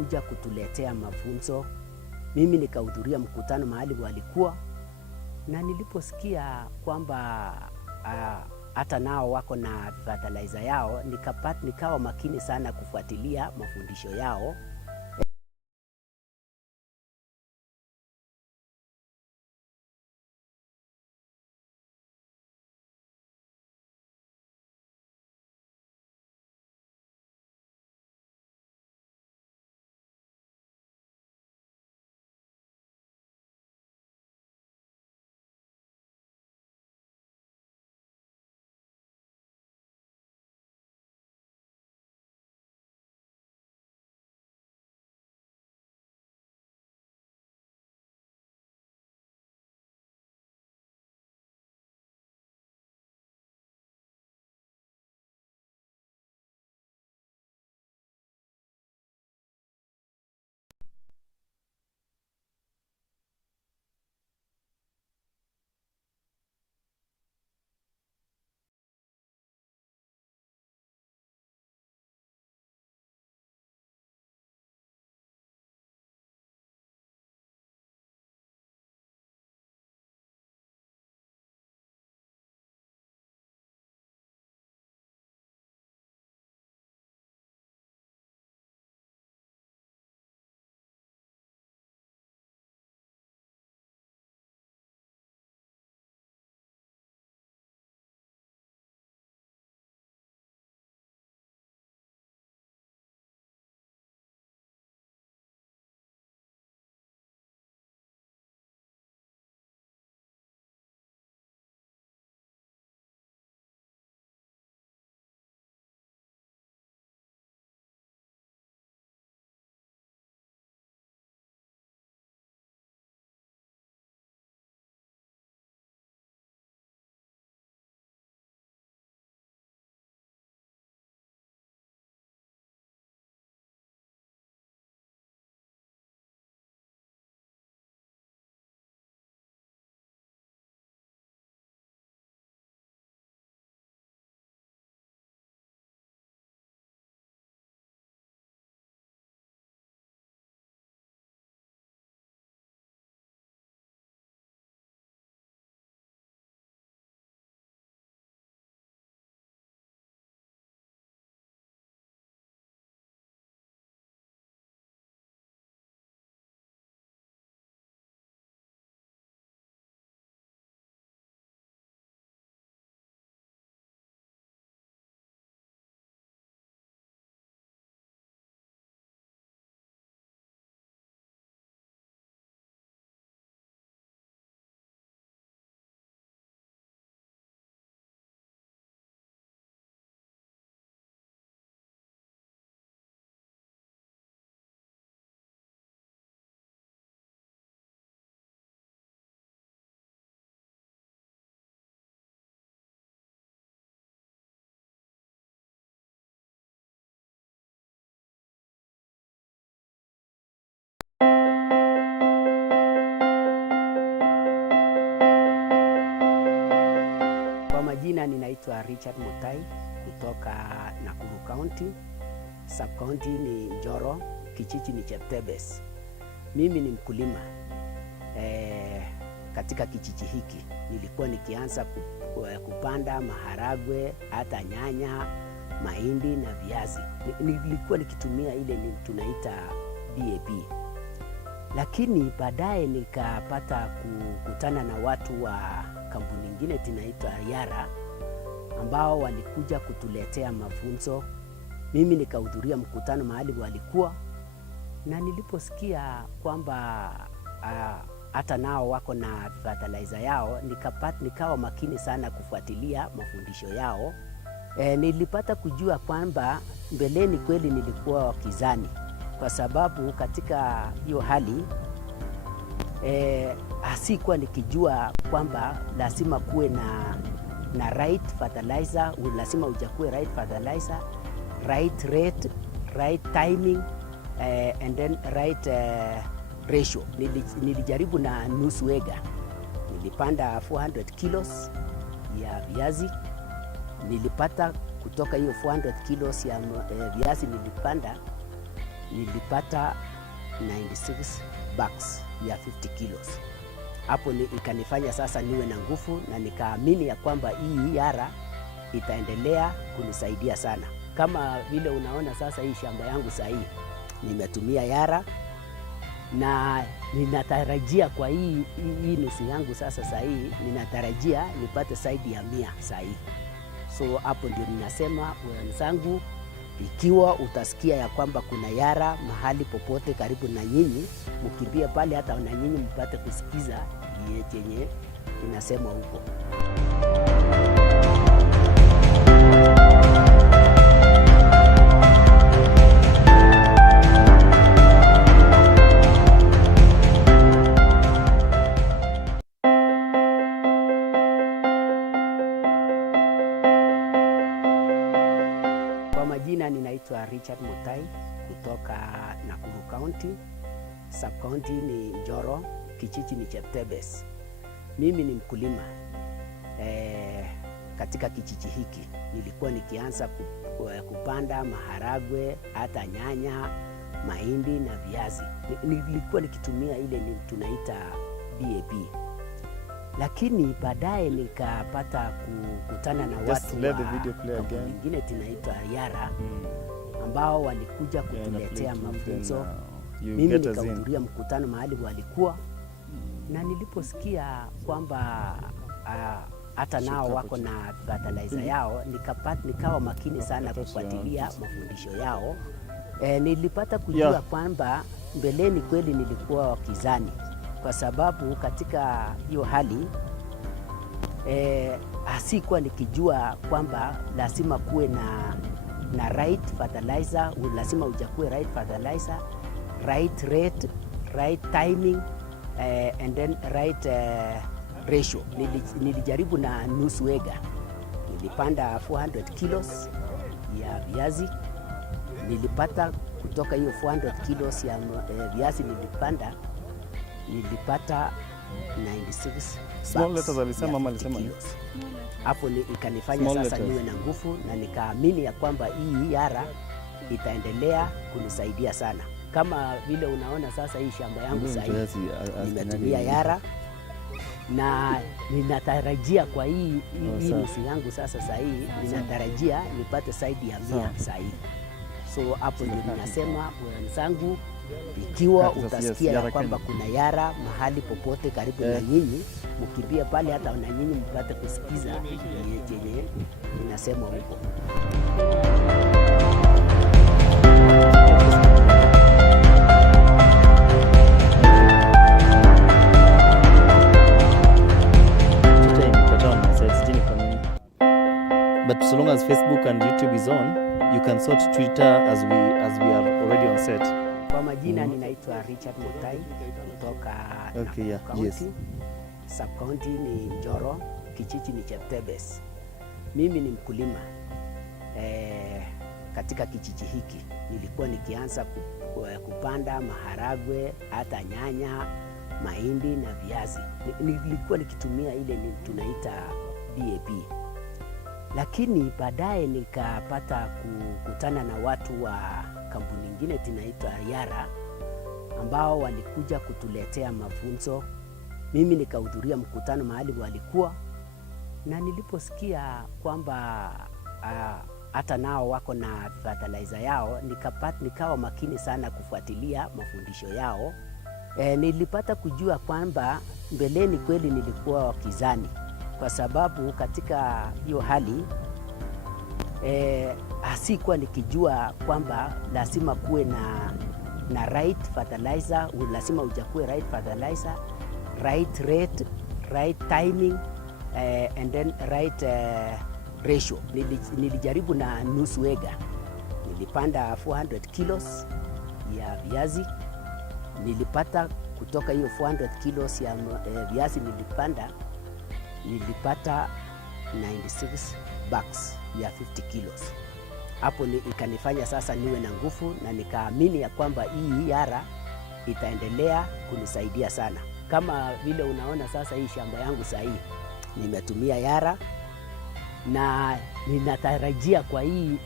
walikuja kutuletea mafunzo. Mimi nikahudhuria mkutano mahali walikuwa, na niliposikia kwamba hata nao wako na fertilizer yao, nikawa makini sana kufuatilia mafundisho yao. Kwa majina ninaitwa Richard Mutai kutoka Nakuru County, Sub-County ni Njoro, kijiji ni Cheptebes. Mimi ni mkulima katika kijiji hiki. Nilikuwa nikianza kupanda maharagwe, hata nyanya, mahindi na viazi. Nilikuwa nikitumia ile tunaita DAP. Lakini baadaye nikapata kukutana na watu wa kampuni nyingine tunaitwa Yara, ambao walikuja kutuletea mafunzo. Mimi nikahudhuria mkutano mahali walikuwa, na niliposikia kwamba hata nao wako na fertilizer yao, nikawa makini sana kufuatilia mafundisho yao. Nilipata kujua kwamba mbeleni kweli nilikuwa wakizani, kwa sababu katika hiyo hali asikuwa nikijua kwamba lazima kuwe na right fertilizer, lazima ujakue right fertilizer, right rate, right timing, and then right ratio. Nilijaribu na nusu ega. Nilipanda 400 kilos ya viazi. Nilipata kutoka hiyo 400 kilos ya viazi nilipanda, nilipata 96 bags ya 50 kilos. Hapo ikanifanya sasa niwe na nguvu na nikaamini ya kwamba hii Yara itaendelea kunisaidia sana. Kama vile unaona sasa hii shamba yangu sasa hii nimetumia Yara na ninatarajia kwa hii nusu yangu sasa hii ninatarajia nipate zaidi ya 100 sasa hii. So hapo ndio ninasema wenzangu, ikiwa utasikia ya kwamba kuna Yara mahali popote karibu na nyinyi, mkimbie pale hata na nyinyi mpate kusikiza yenye inasema huko. Kwa majina ninaitwa Richard Mutai kutoka Nakuru County, sub county ni Njoro, kijiji ni Cheptebes. Mimi ni mkulima katika kijiji hiki. Nilikuwa nikianza kupanda maharagwe, hata nyanya, mahindi na viazi. Nilikuwa nikitumia ile tunaita BAP. Lakini baadaye nikapata kukutana na watu wengine tunaitwa Yara ambao walikuja kutuletea mafunzo. Mimi nikahudhuria mkutano mahali walikuwa, na niliposikia kwamba hata nao wako na fertilizer yao, nikawa makini sana kufuatilia mafundisho yao. Nilipata kujua kwamba mbeleni kweli nilikuwa wakizani, kwa sababu katika hiyo hali asikuwa nikijua kwamba lazima kuwe na right fertilizer, lazima ujakue right fertilizer, right rate, right timing, and then right ratio. Nilijaribu na nusu ega. Nilipanda 400 kilos ya viazi. Nilipata kutoka hiyo 400 kilos ya viazi nilipata 96 small letters alisema ama alisema kilos. Hapo ikanifanya sasa niwe na nguvu na nikaamini ya kwamba hii Yara itaendelea kunisaidia sana. Kama vile unaona sasa hii shamba yangu sasa nimetumia Yara na ninatarajia kwa hii nusu yangu sasa hii ninatarajia nipate zaidi ya 100 sasa hii. So hapo ndio ninasema wenzangu, ikiwa utasikia ya kwamba kuna Yara mahali popote karibu na nyinyi, mkimbie pale hata na nyinyi mpate kusikiza yenye inasema huko. But so long as Facebook and YouTube is on, you can sort Twitter as we are already on set. Kwa majina ninaitwa Richard Mutai kutoka Nakuru County, sub county ni Njoro, kijiji ni Cheptebes. Mimi ni mkulima katika kijiji hiki. Nilikuwa nikianza kupanda maharagwe, hata nyanya, mahindi na viazi. Nilikuwa nikitumia ile tunaita BAP. Lakini baadaye nikapata kukutana na watu wa kampuni nyingine tunaitwa Yara ambao walikuja kutuletea mafunzo. Mimi nikahudhuria mkutano mahali walikuwa, na niliposikia kwamba hata nao wako na fertilizer yao, nikawa makini sana kufuatilia mafundisho yao. Nilipata kujua kwamba mbeleni kweli nilikuwa wakizani, kwa sababu katika hiyo hali asikuwa nikijua kwamba lazima kuwe na right fertilizer, lazima ujakue right fertilizer, right rate, right timing, and then right ratio. Nilijaribu na nusu ega. Nilipanda 400 kilos ya viazi. Nilipata kutoka hiyo 400 kilos ya viazi nilipata 96 bags ya 50 kilos. Hapo ikanifanya sasa niwe na nguvu na nikaamini ya kwamba hii Yara itaendelea kunisaidia sana. Kama vile unaona sasa hii shamba yangu sasa hii nimetumia Yara na ninatarajia kwa hii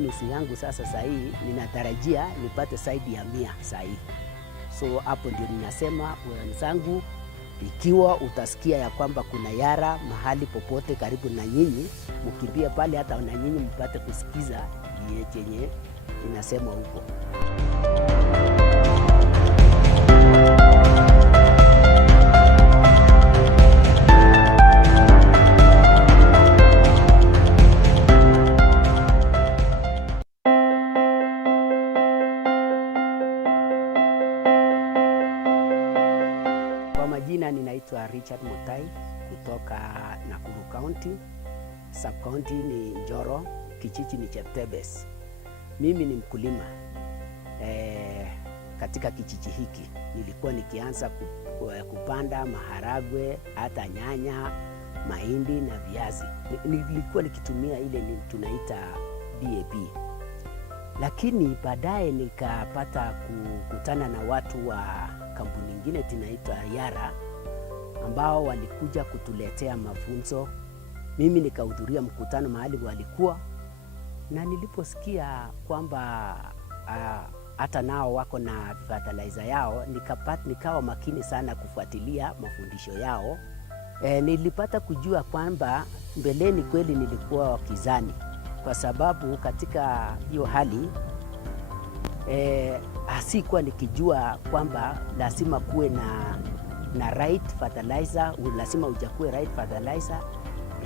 nusu yangu sasa hii ninatarajia nipate zaidi ya 100 saa hii. So hapo ndio ninasema wenzangu, ikiwa utasikia ya kwamba kuna Yara mahali popote karibu na nyinyi, mkimbie pale hata na nyinyi mpate kusikiza chenye inasema huko. Kwa majina ninaitwa Richard Mutai kutoka Nakuru County, Sub-County ni Njoro, kijiji ni Cheptebes. Mimi ni mkulima katika kijiji hiki. Nilikuwa nikianza kupanda maharagwe, hata nyanya, mahindi na viazi. Nilikuwa nikitumia ile tunaita DAP. Lakini baadaye nikapata kukutana na watu wa kampuni nyingine tunaitwa Yara, ambao walikuja kutuletea mafunzo. Mimi nikahudhuria mkutano mahali walikuwa, na niliposikia kwamba hata nao wako na fertilizer yao, nikawa makini sana kufuatilia mafundisho yao. Nilipata kujua kwamba mbeleni kweli nilikuwa wakizani, kwa sababu katika hiyo hali asikuwa nikijua kwamba lazima kuwe na right fertilizer, lazima ujakue right fertilizer,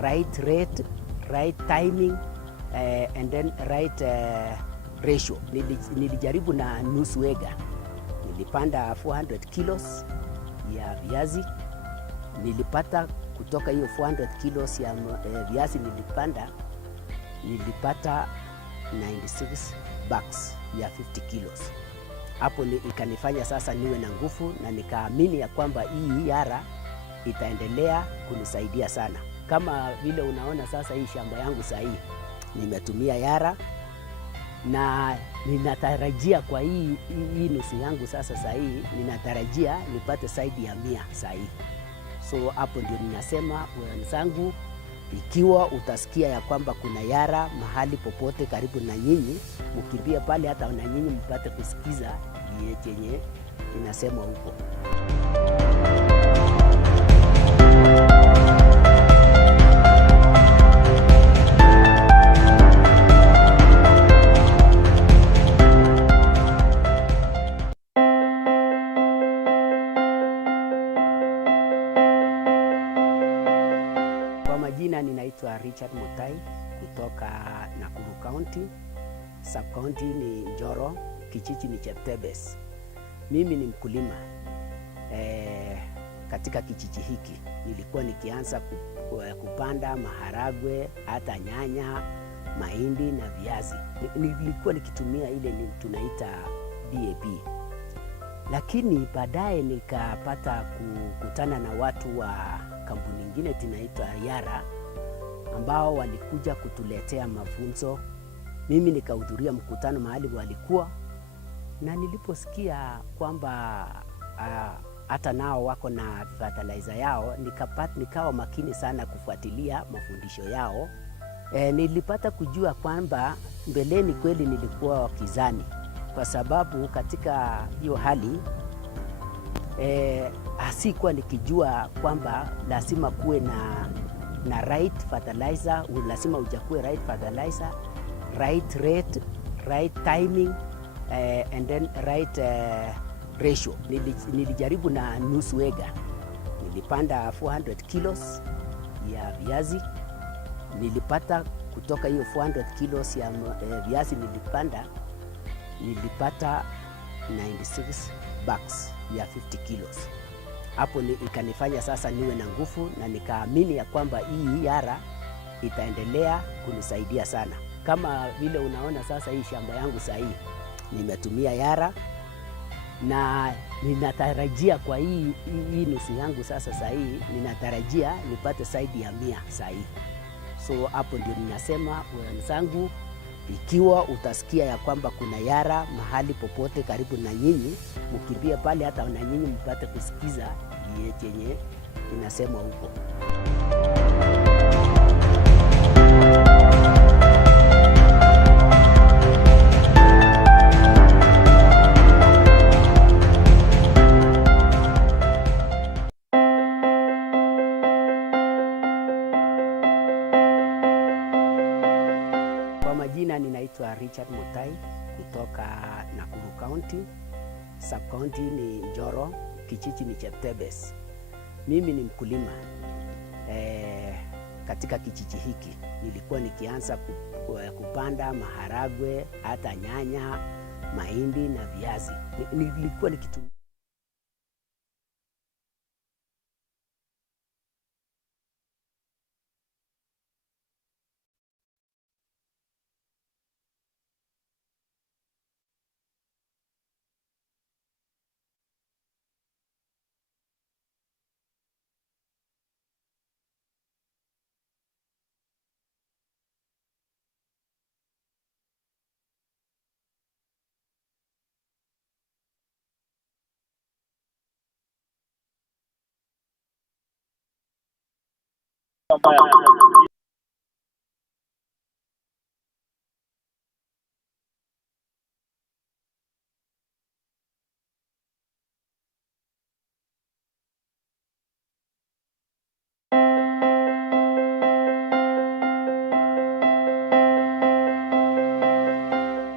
right rate, right timing, and then right ratio. Nilijaribu na nusu ega, nilipanda 400 kilos ya viazi. Nilipata kutoka hiyo 400 kilos ya viazi nilipata 96 bags ya 50 kilos. Hapo ikanifanya sasa niwe na nguvu, na nikaamini ya kwamba hii Yara itaendelea kunisaidia sana. Kama vile unaona sasa hii shamba yangu sasa hii nimetumia Yara, na ninatarajia kwa hii nusu yangu sasa hii ninatarajia nipate zaidi ya 100 saa hii. So hapo ndio ninasema wenzangu, ikiwa utasikia ya kwamba kuna Yara mahali popote karibu na nyinyi, mkimbie pale hata na nyinyi mpate kusikiza chenye inasema huko. Kwa majina ninaitwa Richard Mutai kutoka Nakuru County, Sub-County ni Njoro, kijiji ni Cheptebes. Mimi ni mkulima katika kijiji hiki. Nilikuwa nikianza kupanda maharagwe, hata nyanya, mahindi na viazi. Nilikuwa nikitumia ile tunaita DAP. Lakini baadaye nikapata kukutana na watu wa kampuni nyingine tunaitwa Yara, ambao walikuja kutuletea mafunzo. Mimi nikahudhuria mkutano mahali walikuwa, na niliposikia kwamba hata nao wako na fertilizer yao, nikawa makini sana kufuatilia mafundisho yao. Nilipata kujua kwamba mbeleni kweli nilikuwa wakizani, kwa sababu katika hiyo hali asikuwa nikijua kwamba lazima kuwe na right fertilizer, lazima ujakue right fertilizer, right rate, right timing, and then right ratio. Nilijaribu na nusu ega, nilipanda 400 kilos ya viazi. Nilipata kutoka hiyo 400 kilos ya viazi nilipata 96 bags ya 50 kilos. Hapo ikanifanya sasa niwe na nguvu, na nikaamini ya kwamba hii Yara itaendelea kunisaidia sana. Kama vile unaona sasa hii shamba yangu sasa hii nimetumia Yara, na ninatarajia kwa hii nusu yangu sasa hii ninatarajia nipate zaidi ya 100 saa hii. So hapo ndio ninasema wenzangu, ikiwa utasikia ya kwamba kuna Yara mahali popote karibu na nyinyi, mkimbie pale hata na nyinyi mpate kusikiza chenye inasema huko. Kwa majina ninaitwa Richard Mutai kutoka Nakuru County, sub county ni Njoro, kijiji ni Cheptebes. Mimi ni mkulima katika kijiji hiki. Nilikuwa nikianza kupanda maharagwe, hata nyanya, mahindi na viazi. Nilikuwa nikitumia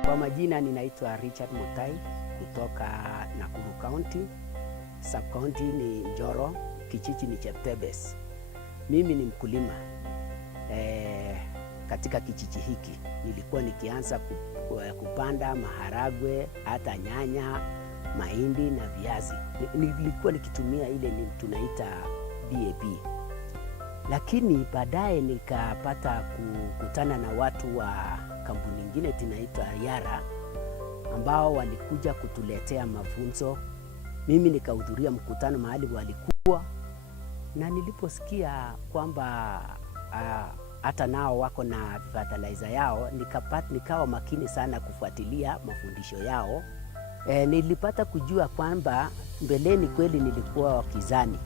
Kwa majina ninaitwa Richard Mutai kutoka Nakuru County, sub county ni Njoro, kijiji ni Cheptebes. Mimi ni mkulima katika kijiji hiki. Nilikuwa nikianza kupanda maharagwe, hata nyanya, mahindi na viazi. Nilikuwa nikitumia ile tunaita BAP. Lakini baadaye nikapata kukutana na watu wa kampuni nyingine tunaitwa Yara, ambao walikuja kutuletea mafunzo. Mimi nikahudhuria mkutano mahali walikuwa, na niliposikia kwamba hata nao wako na fertilizer yao, nikawa makini sana kufuatilia mafundisho yao. Nilipata kujua kwamba mbeleni kweli nilikuwa wakizani,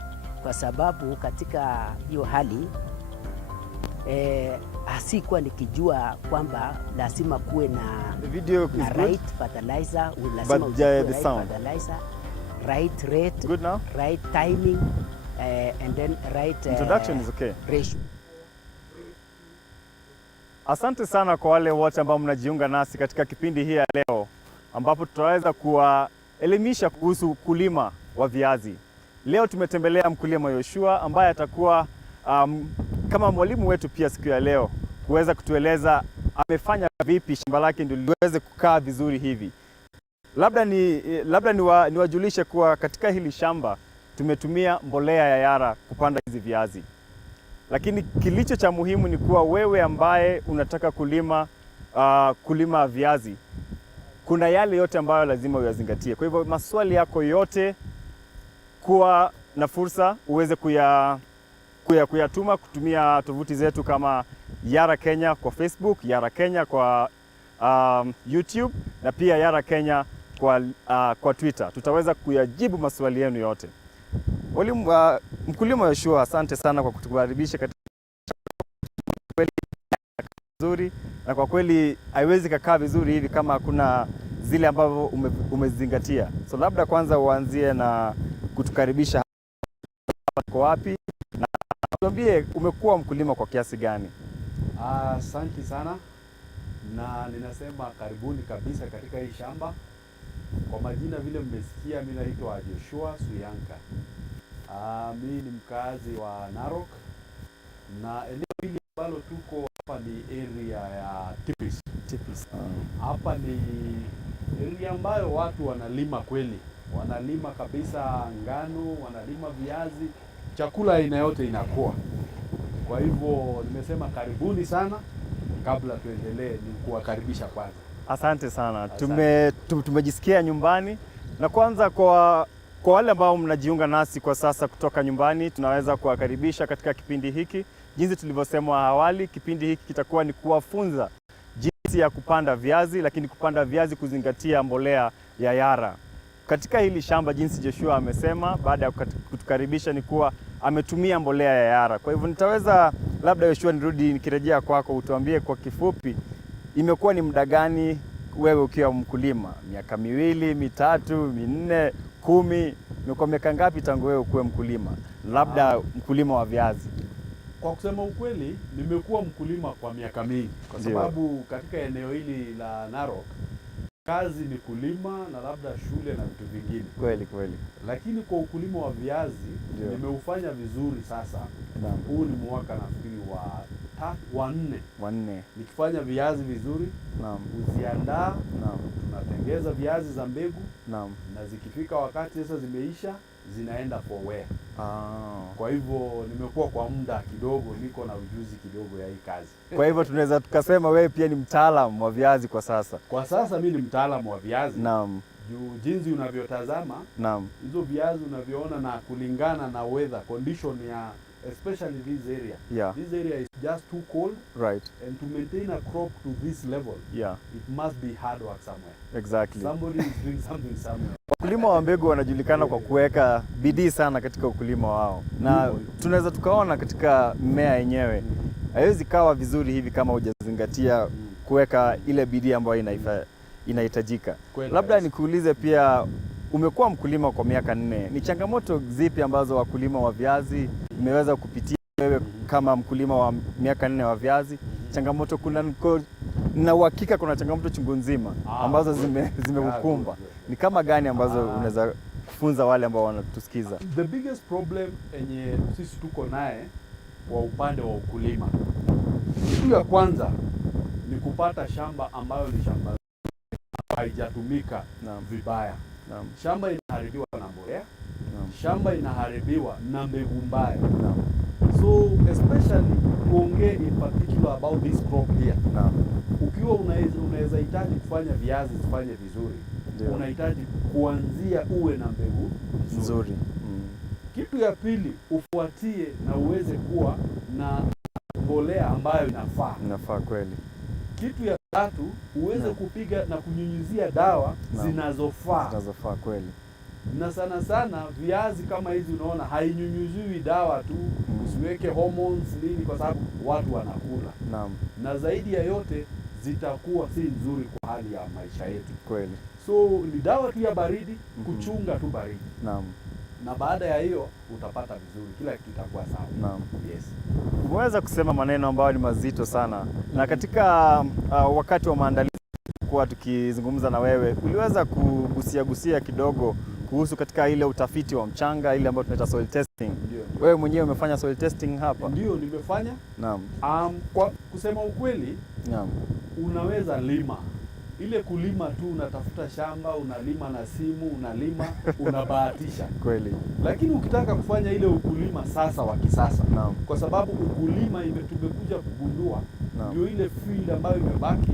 kwa sababu katika hiyo hali asikuwa nikijua kwamba lazima kuwe na right fertilizer, lazima kuwe right fertilizer, right rate, right timing, and then right introduction is okay. Ratio. Asante sana kwa wale wote ambao mnajiunga nasi katika kipindi hii ya leo, ambapo tutaweza kuwaelimisha kuhusu ukulima wa viazi. Leo tumetembelea mkulima Yoshua ambaye atakuwa kama mwalimu wetu pia siku ya leo, kuweza kutueleza amefanya vipi shamba lake ndio liweze kukaa vizuri hivi. Labda niwajulishe kuwa katika hili shamba tumetumia mbolea ya Yara kupanda hizi viazi. Lakini kilicho cha muhimu ni kuwa wewe ambaye unataka kulima viazi, kuna yale yote ambayo lazima uyazingatie. Kwa hivyo maswali yako yote, kuwa na fursa uweze kuyatuma kutumia tovuti zetu kama Yara Kenya kwa Facebook, Yara Kenya kwa YouTube, na pia Yara Kenya kwa Twitter. Tutaweza kuyajibu maswali yenu yote. Mkulima Yoshua, asante sana kwa kutukaribisha katika kweli nzuri, na kwa kweli haiwezi kukaa vizuri hivi kama hakuna zile ambavyo umezingatia. So labda kwanza uanzie na kutukaribisha kwa wapi, na tuambie umekuwa mkulima kwa kiasi gani? Asante sana, na ninasema karibuni kabisa katika hii shamba. Kwa majina vile mmesikia, mimi naitwa Joshua Suyanka. Mimi ni mkazi wa Narok, na eneo hili ambalo tuko hapa ni area ya Tipis. Hapa ni area ambayo watu wanalima kweli, wanalima kabisa ngano, wanalima viazi, chakula aina yote inakuwa. Kwa hivyo nimesema karibuni sana. Kabla tuendelee, ni kuwakaribisha kwanza. Asante sana. Tumejisikia nyumbani, na kwanza kwa wale ambao mnajiunga nasi kwa sasa kutoka nyumbani, tunaweza kuwakaribisha katika kipindi hiki. Jinsi tulivyosema awali, kipindi hiki kitakuwa ni kuwafunza jinsi ya kupanda viazi, lakini kupanda viazi kuzingatia mbolea ya Yara. Katika hili shamba, jinsi Joshua amesema baada ya kutukaribisha, ni kuwa ametumia mbolea ya Yara. Kwa hivyo nitaweza Labda Yoshua, nirudi nikirejea kwako, utuambie kwa kifupi, imekuwa ni muda gani wewe ukiwa mkulima? Miaka 2, 3, 4, 10? Imekuwa miaka ngapi tangu wewe ukuwe mkulima, labda mkulima wa viazi? Kwa kusema ukweli, nimekuwa mkulima kwa miaka mingi, kwa sababu katika eneo hili la Narok kazi ni kulima na labda shule na vitu vingine. Kweli kweli. Lakini kwa ukulima wa viazi nimeufanya vizuri sasa. Huu ni mwaka nafikiri wa 4 nikifanya viazi vizuri. Uziandaa, tunatengeza viazi za mbegu, na zikifika wakati sasa zimeisha, zinaenda for wear. Kwa hivyo nimekuwa kwa muda kidogo, niko na ujuzi kidogo ya hii kazi. Kwa hivyo tunaweza tukasema wewe pia ni mtaalamu wa viazi kwa sasa? Kwa sasa mimi ni mtaalamu wa viazi. Juu jinsi unavyotazama, hizo viazi unavyoona na kulingana na weather condition ya especially this area. This area is just too cold. And to maintain a crop to this level, it must be hard work somewhere. Exactly. Somebody is doing something somewhere. Wakulima wa mbegu wanajulikana kwa kuweka bidii sana katika ukulima wao, na tunaweza tukaona katika mmea yenyewe haiwezi kawa vizuri hivi kama hujazingatia kuweka ile bidii ambayo inahitajika. Labda nikuulize pia, umekuwa mkulima kwa miaka 4, ni changamoto zipi ambazo wakulima wa viazi umeweza kupitia wewe kama mkulima wa miaka 4 wa viazi? Changamoto na uhakika kuna changamoto chungu nzima ambazo zimekukumba. Ni kama gani ambazo unaweza kufunza wale ambao wanatusikiza? The biggest problem yenye sisi tuko naye kwa upande wa ukulima, kitu ya kwanza ni kupata shamba ambayo ni shamba haijatumika vibaya. Shamba inaharibiwa na mbolea, shamba inaharibiwa na mbegu mbaya. So especially tuongee in particular about this crop here. Ukiwa unaweza hitaji kufanya viazi zifanye vizuri, unahitaji kuanzia uwe na mbegu nzuri. Kitu ya pili, ufuatie na uweze kuwa na mbolea ambayo inafaa kweli. Kitu ya tatu, uweze kupiga na kunyunyizia dawa zinazofaa kweli. Na sana viazi kama hizi unaona hainyunyuziwi dawa tu, usiweke hormones nini, kwa sababu watu wanakula. Na zaidi ya yote zitakuwa si nzuri kwa hali ya maisha yetu. Kweli. So ni dawa tu ya baridi, kuchunga tu baridi. Na baada ya hiyo utapata vizuri, kila kitu kitakuwa sawa. Yes. Umeweza kusema maneno ambayo ni mazito sana, na katika wakati wa maandalizi kwa tukizungumza na wewe, uliweza kugusia kidogo kuhusu katika ile utafiti wa mchanga, ile ambayo tunaita soil testing. Wewe mwenyewe umefanya soil testing hapa? Ndio, nimefanya. Kwa kusema ukweli, unaweza lima. Ile kulima tu, unatafuta shamba, unalima na simu, unalima, unabahatisha. Kweli. Lakini ukitaka kufanya ile ukulima sasa wa kisasa, kwa sababu ukulima tumekuja kugundua, ndio ile field ambayo imebaki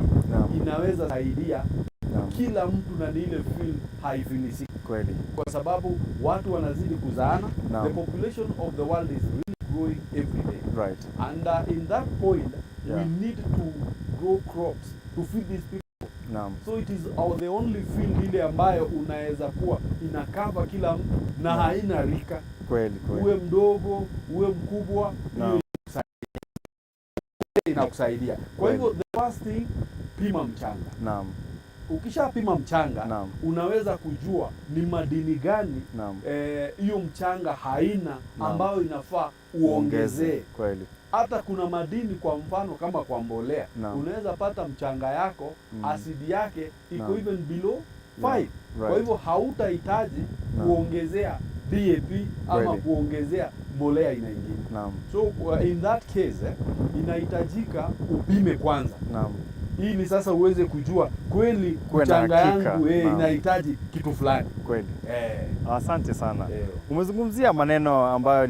inaweza saidia kila mtu, na ile field haifilisiki. Kweli. Kwa sababu watu wanazidi kuzaana. The population of the world is really growing every day. And in that point, we need to grow crops to feed these people. So it is the only field ile ambayo unaweza kuwa inakava kila mtu na haina rika. Kweli. Uwe mdogo, uwe mkubwa, inakusaidia. Kwa hivyo the first thing, pima mchanga. Ukishapima mchanga, unaweza kujua ni madini gani hiyo mchanga haina ambayo inafaa uongezee. Kweli. Hata kuna madini, kwa mfano kama kwa mbolea, unaweza pata mchanga yako asidi yake iko even below 5. Kwa hivyo hautahitaji kuongezea DAP ama kuongezea mbolea ina ingine. So in that case inahitajika upime kwanza. Ili sasa uweze kujua kweli mchanga yangu inahitaji kitu fulani. Kweli. Asante sana. Umezungumzia maneno ambayo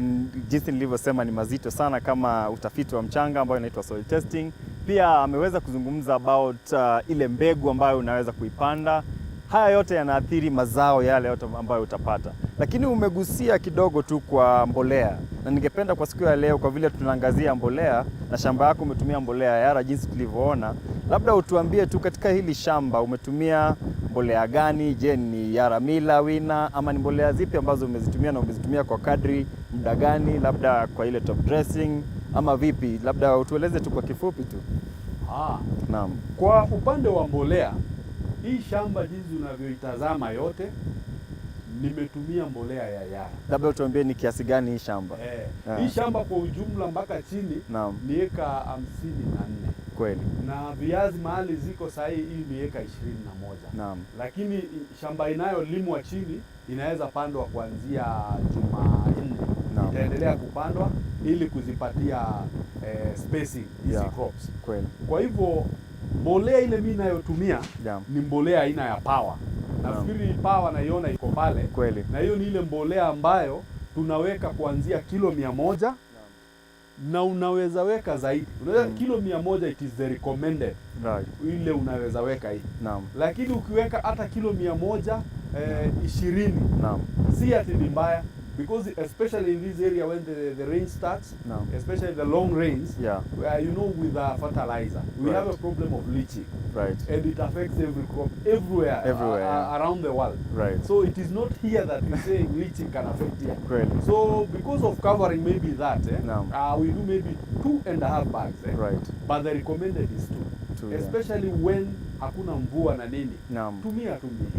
jinsi nilivyosema ni mazito sana, kama utafiti wa mchanga ambayo inaitwa soil testing. Pia ameweza kuzungumza about ile mbegu ambayo unaweza kuipanda. Haya yote yanaathiri mazao yale yote ambayo utapata. Lakini umegusia kidogo tu kwa mbolea. Na ningependa kwa siku ya leo, kwa vile tunaangazia mbolea na shamba yako umetumia mbolea ya Yara jinsi tulivyoona, labda utuambie tu katika hili shamba umetumia mbolea gani? Je, ni Yara Mila, Wina, ama ni mbolea zipi ambazo umezitumia, na umezitumia kwa kadri muda gani? Labda kwa ile top dressing ama vipi? Labda utueleze tu kwa kifupi tu. Naam. Kwa upande wa mbolea, hii shamba jinsi unavyoitazama yote nimetumia mbolea ya Yara. Labda utuambie ni kiasi gani hii shamba? Hii shamba kwa ujumla mpaka chini ni eka 54. Kweli. Na viazi mahali ziko sahi hii ni eka 21. Naam. Lakini shamba inayolimwa chini inaweza pandwa kuanzia Jumanne. Itaendelea kupandwa ili kuzipatia spacing hizi crops. Kweli. Kwa hivyo mbolea ile mimi nayotumia ni mbolea aina ya Power. Nafikiri Power naiona iko pale. Kweli. Na hiyo ni ile mbolea ambayo tunaweka kuanzia kilo 100 na unaweza weka zaidi. Unaweza kilo 100 it is the recommended. Right. Ile unaweza weka hii. Naam. Lakini ukiweka hata kilo 120 si ati ni mbaya, because especially in this area when the rain starts, especially the long rains, you know, with fertilizer we have a problem of leaching, and it affects every crop everywhere around the world, so it is not here that we say leaching can affect here. So because of covering maybe that we do maybe 2.5 bags, but the recommended is 2, especially when hakuna mvua na nini. Tumia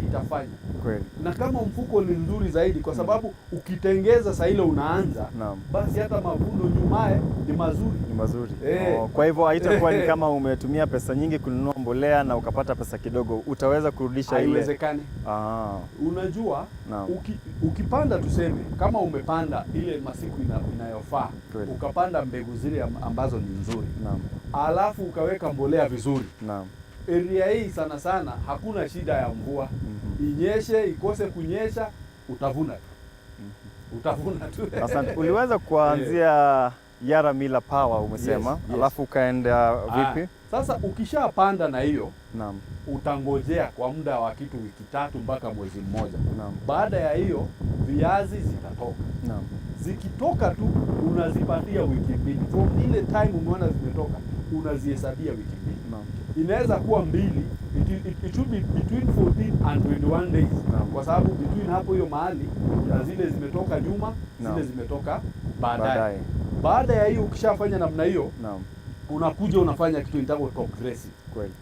itafanya. Kweli. Na kama mfuko ni nzuri zaidi kwa sababu ukitengeza saa ile unaanza, basi hata mavuno nyumae ni mazuri. Ni mazuri. Kwa hivyo haitakuwa ni kama umetumia pesa nyingi kununua mbolea na ukapata pesa kidogo, utaweza kurudisha ile. Haiwezekani. Unajua ukipanda tuseme kama umepanda ile masiku inayofaa, ukapanda mbegu zile ambazo ni nzuri. Alafu ukaweka mbolea vizuri. Area hii sana sana hakuna shida ya mvua. Inyeshe, ikose kunyesha, utavuna tu. Utavuna tu. Asante. Uliweza kuanzia Yara Mila Power umesema, alafu ukaenda vipi? Sasa ukishapanda na hiyo, utangojea kwa muda wa kitu wiki 3 mpaka mwezi mmoja. Baada ya hiyo viazi zitatoka. Zikitoka tu unazipatia wiki 2. From ile time umeona zimetoka, unazihesabia wiki 2. Inaweza kuwa 2, it should be between 14 and 21 days. Kwa sababu between hapo hiyo mahali na zile zimetoka nyuma, zile zimetoka baadaye. Baada ya hiyo ukishafanya namna hiyo, unakuja unafanya kitu inaitwa top dressing. Kweli.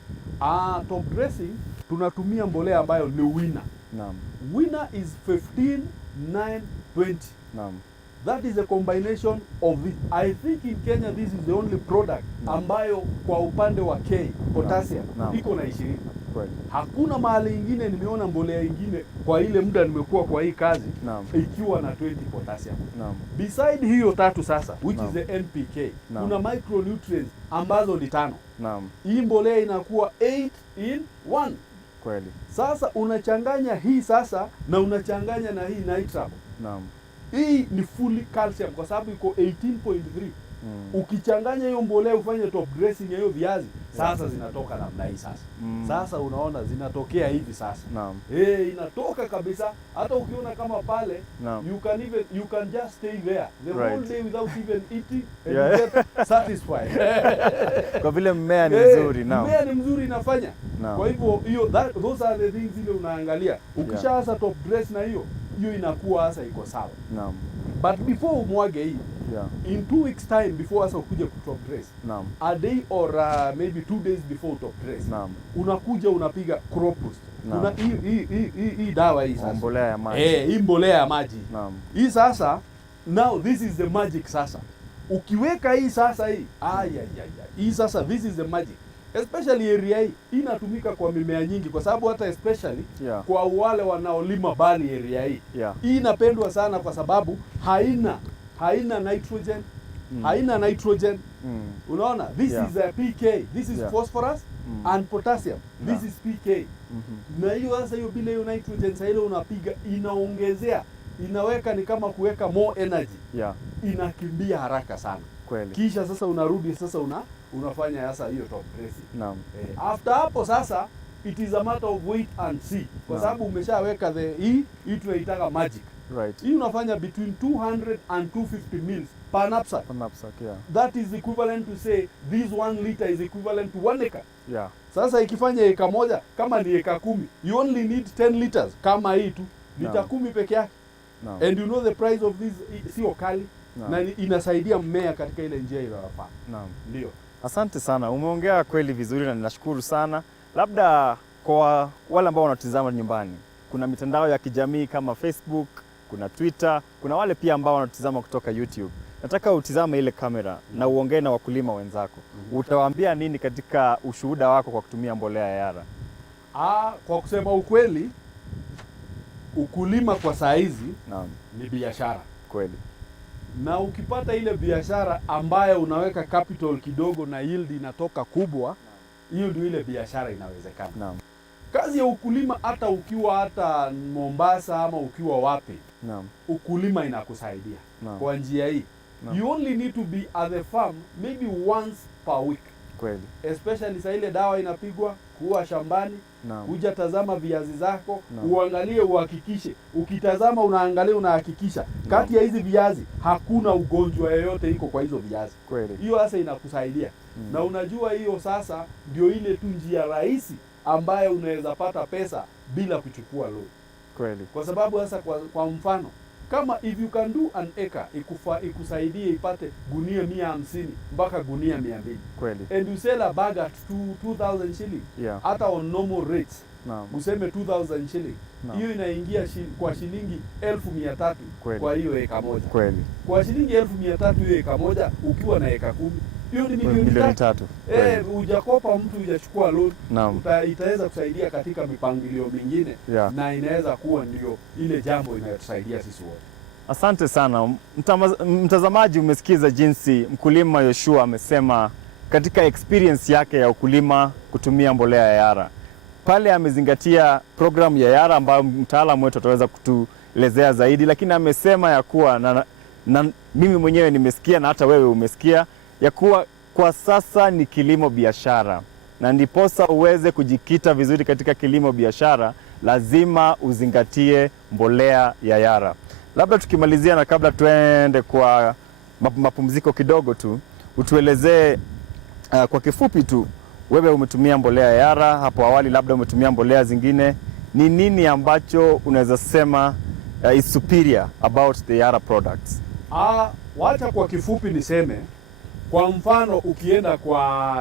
Top dressing tunatumia mbolea ambayo ni Winner. Winner is 15 9 20. That is a combination of this. I think in Kenya this is the only product ambayo kwa upande wa K potassium iko na 20. Kweli. Hakuna mahali ingine nimeona mbolea ingine kwa ile muda nimekuwa kwa hii kazi ikiwa na 20 potassium. Beside hiyo 3 sasa which is the NPK, kuna micronutrients ambazo ni 5. Hii mbolea inakuwa 8 in 1. Kweli. Sasa unachanganya hii sasa na unachanganya na hii nitrate. Hii ni fully calcium kwa sababu iko 18.3. Ukichanganya hiyo mbolea ufanye top dressing ya hiyo viazi, sasa zinatoka namna hii sasa. Sasa unaona zinatokea hivi sasa. Inatoka kabisa. Hata ukiona kama pale, you can just stay there the whole day without even eating and you get satisfied. Kwa vile mmea ni mzuri. Mmea ni mzuri inafanya. Kwa hivyo hiyo those are the things ile unaangalia. Ukishaanza top dress na hiyo inakuwa sasa iko sawa. But before umwage hii, in 2 weeks time before sasa ukuje ku top dress, a day or maybe 2 days before top dress, unakuja unapiga crop boost. Kuna hii dawa hii sasa. Mbolea ya maji. Hii mbolea ya maji. Hii sasa, now this is the magic sasa. Ukiweka hii sasa hii, hii sasa this is the magic. Especially area hii inatumika kwa mimea nyingi kwa sababu hata especially kwa wale wanaolima bali area hii. Hii inapendwa sana kwa sababu haina nitrogen, haina nitrogen. Unaona, this is a PK, this is phosphorus and potassium. This is PK. Na hiyo sasa hiyo bila hiyo nitrogen sasa ile unapiga inaongezea, inaweka ni kama kuweka more energy. Inakimbia haraka sana. Kweli. Kisha sasa unarudi sasa unafanya sasa hiyo top dressing. After hapo sasa it is a matter of wait and see. Kwa sababu umeshaweka hii tunaitaka magic. Hii unafanya between 200 and 250 mils per knapsack. That is equivalent to say this 1 liter is equivalent to 1 acre. Sasa ikifanya eka moja kama ni eka 10, you only need 10 liters kama hii tu. Lita 10 peke yake. And you know the price of this sio kali. na inasaidia mmea katika ile njia inayofaa. Naam. Ndio. Asante sana, umeongea kweli vizuri na ninashukuru sana. Labda kwa wale ambao wanatizama nyumbani, kuna mitandao ya kijamii kama Facebook, kuna Twitter, kuna wale pia ambao wanatizama kutoka YouTube. Nataka utizame ile kamera na uongee na wakulima wenzako. Utawaambia nini katika ushuhuda wako kwa kutumia mbolea ya Yara? Kwa kusema ukweli, ukulima kwa saa hizi ni biashara. Kweli. Na ukipata ile biashara ambayo unaweka capital kidogo na yield inatoka kubwa, hiyo ndio ile biashara inawezekana. Naam. Kazi ya ukulima hata ukiwa hata Mombasa ama ukiwa wapi, ukulima inakusaidia kwa njia hii. You only need to be at the farm maybe once per week. Kweli. Especially saa ile dawa inapigwa, kuwa shambani, kuja tazama viazi zako, uangalie, uhakikishe. Ukitazama unaangalia, unahakikisha kati ya hizi viazi hakuna ugonjwa yoyote iko kwa hizo viazi. Kweli. Hiyo sasa inakusaidia. Na unajua hiyo sasa ndio ile tu njia rahisi ambayo unaweza pata pesa bila kuchukua loan. Kweli. Kwa sababu sasa kwa mfano, kama if you can do an acre, ikusaidie ipate gunia 150 mpaka gunia 200. Kweli. And you sell a bag at 2,000 shillings. Yeah. Hata on normal rates. Useme 2,000 shillings. Hiyo inaingia kwa shilingi 1,300 kwa hiyo eka moja. Kweli. Kwa shilingi 1,300 hiyo eka moja, ukiwa na eka 10, hiyo ni milioni 3. Hujakopa mtu, hujachukua loan, itaweza kusaidia katika mipangilio mingine. Na inaweza kuwa ndio ile jambo inayotusaidia sisi wote. Asante sana. Mtazamaji, umesikiza jinsi mkulima Yoshua amesema katika experience yake ya ukulima kutumia mbolea ya Yara. Pale amezingatia program ya Yara ambayo mtaalamu wetu ataweza kutuelezea zaidi, lakini amesema ya kuwa na mimi mwenyewe nimesikia na hata wewe umesikia ya kuwa kwa sasa ni kilimo biashara, na ndiposa uweze kujikita vizuri katika kilimo biashara lazima uzingatie mbolea ya Yara. Labda tukimalizia na kabla tuende kwa mapumziko kidogo tu, utuelezee kwa kifupi tu, wewe umetumia mbolea ya Yara hapo awali, labda umetumia mbolea zingine, ni nini ambacho unaweza sema is superior about the Yara products? Wacha kwa kifupi niseme, kwa mfano ukienda kwa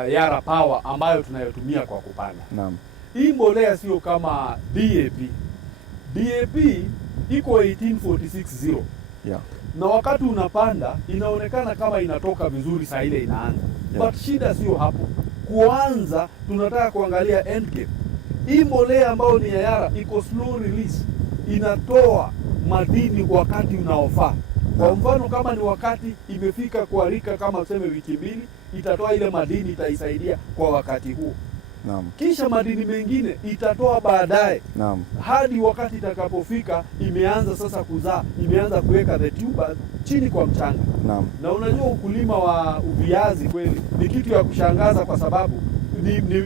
Yara Power ambayo tunayotumia kwa kupanda. Hii mbolea sio kama DAP. DAP iko 18460. Na wakati unapanda inaonekana kama inatoka vizuri saa ile inaanza. But shida sio hapo. Kuanza tunataka kuangalia end game. Hii mbolea ambayo ni ya Yara iko slow release. Inatoa madini wakati unaofaa. Kwa mfano kama ni wakati imefika kuarika kama tuseme wiki 2, itatoa ile madini, itaisaidia kwa wakati huo. Kisha madini mengine itatoa baadaye. Hadi wakati itakapofika imeanza sasa kuzaa, imeanza kuweka the tubers chini kwa mchanga. Na unajua ukulima wa viazi kweli ni kitu ya kushangaza, kwa sababu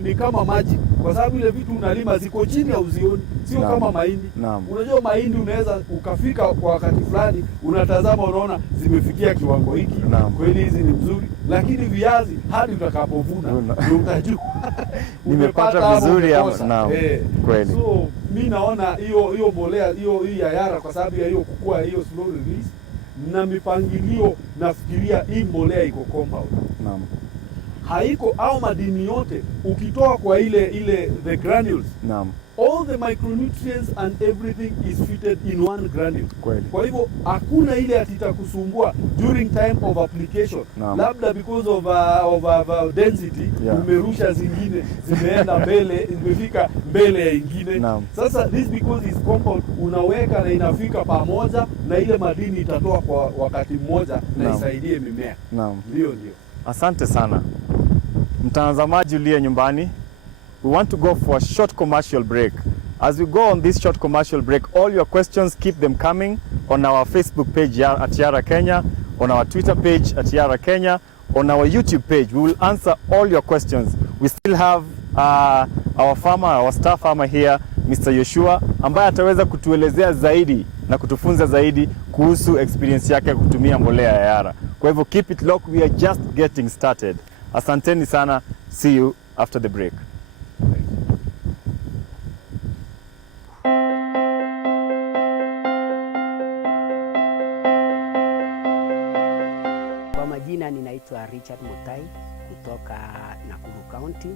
ni kama maji, kwa sababu ile vitu unalima ziko chini ya uzioni, sio kama mahindi. Unajua mahindi unaweza ukafika kwa wakati fulani unatazama unaona zimefikia kiwango hiki, kweli hizi ni mzuri, lakini viazi hadi utakapovuna ndio utajua nimepata vizuri kweli. So mimi naona hiyo mbolea hii ya Yara, kwa sababu ya hiyo kukua hiyo slow release na mipangilio, nafikiria hii mbolea iko compound. Haiko au madini yote ukitoa kwa ile the granules. All the micronutrients and everything is fitted in one granule. Kwa hivyo hakuna ile atitakusumbua during time of application. Labda because of density umerusha zingine zimeenda mbele, zimefika mbele ya ingine. Sasa this because is compound, unaweka na inafika pamoja na ile madini itatoa kwa wakati mmoja na isaidie mimea. Ndio. Asante sana. Mtazamaji uliye nyumbani, we want to go for a short commercial break. As we go on this short commercial break, all your questions, keep them coming on our Facebook page at Yara Kenya, on our Twitter page at Yara Kenya, on our YouTube page. We will answer all your questions. We still have our staff farmer here, Mr. Yoshua, ambaye ataweza kutuelezea zaidi na kutufunza zaidi kuhusu experience yake kutumia mbolea ya Yara. Kwa hivyo keep it locked, we are just getting started. Asanteni sana. See you after the break. naitwa Richard Mutai kutoka Nakuru County.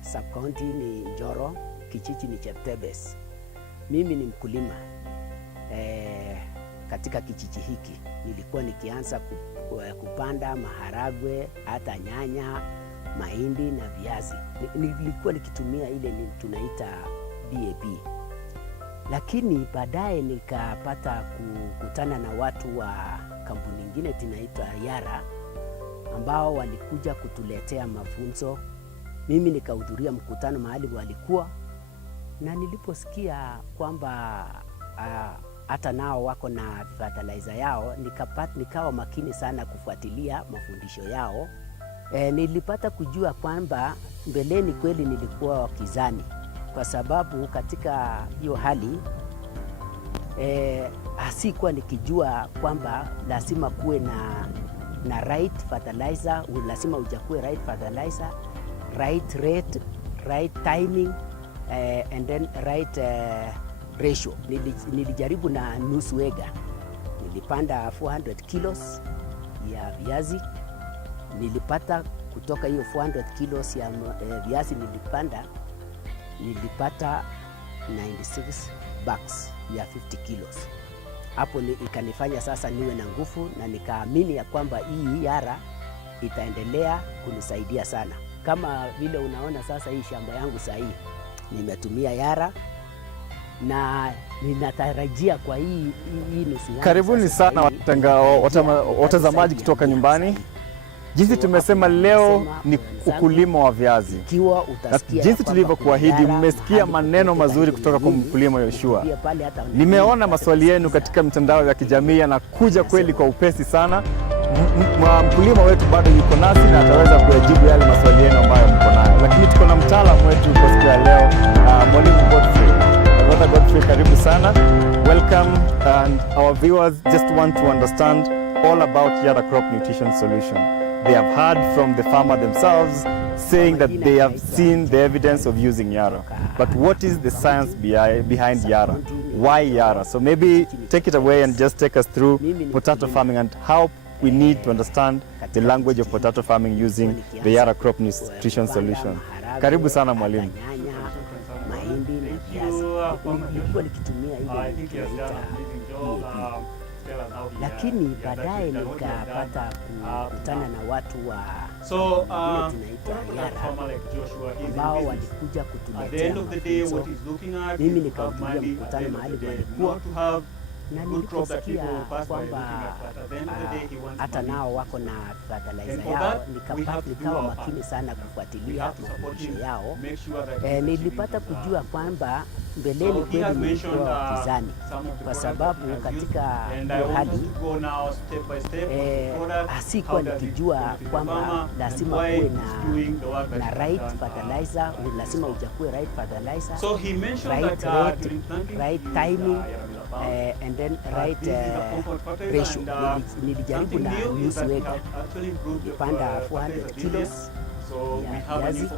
Sub county ni Njoro, kijiji ni Cheptebes. Mimi ni mkulima katika kijiji hiki. Nilikuwa nikianza kupanda maharagwe, hata nyanya, mahindi na viazi. Nilikuwa nikitumia ile tunaita BAP. Lakini baadaye nikapata kukutana na watu wa kampuni nyingine tunaitwa Yara, ambao walikuja kutuletea mafunzo. Mimi nikahudhuria mkutano mahali walikuwa, na niliposikia kwamba hata nao wako na fertilizer yao, nikawa makini sana kufuatilia mafundisho yao. Nilipata kujua kwamba mbeleni kweli nilikuwa wakizani, kwa sababu katika hiyo hali asikuwa nikijua kwamba lazima kuwe na right fertilizer, lazima ujakue right fertilizer, right rate, right timing, and then right ratio. Nilijaribu na nusu ega, nilipanda 400 kilos ya viazi. Nilipata kutoka hiyo 400 kilos ya viazi nilipata 96 bags ya 50 kilos. Hapo ikanifanya sasa niwe na nguvu, na nikaamini ya kwamba hii Yara itaendelea kunisaidia sana. Kama vile unaona sasa hii shamba yangu sahihi nimetumia Yara, na ninatarajia kwa hii nusu yangu. Karibuni sana watazamaji kutoka nyumbani. Jinsi tumesema leo ni ukulima wa viazi. Na jinsi tulivyokuahidi, mmesikia maneno mazuri kutoka kwa mkulima Yoshua. Nimeona maswali yenu katika mitandao ya kijamii yanakuja kweli kwa upesi sana. Mkulima wetu bado yuko nasi na ataweza kuyajibu yale maswali yenu ambayo mko nayo. Lakini tuko na mtaalamu wetu kwa siku ya leo, Mwalimu Godfrey. Brother Godfrey, karibu sana. Welcome, and our viewers just want to understand all about Yara Crop Nutrition Solution. They have heard from the farmer themselves saying that they have seen the evidence of using Yara. But what is the science behind Yara? Why Yara? So maybe take it away and just take us through potato farming and how we need to understand the language of potato farming using the Yara Crop Nutrition Solution. Karibu sana mwalimu. Mahindi na viazi. Nilikuwa nikitumia ile tunaita BAP. Lakini baadaye nikapata kukutana na watu wa tunaita Yara, ambao walikuja kutuletea mafunzo. Mimi nikahudhuria mkutano mahali walikuwa, na niliposikia kwamba hata nao wako na fertilizer yao, nikawa makini sana kufuatilia mafundisho yao. Nilipata kujua kwamba mbeleni kweli nilikuwa wakizani, kwa sababu katika hiyo hali asikuwa nikijua kwamba lazima kuwe na right fertilizer, lazima ujakue right fertilizer, right rate, right timing, and then right ratio. Nilijaribu na nusu ega, nilipanda 400 kilos ya viazi.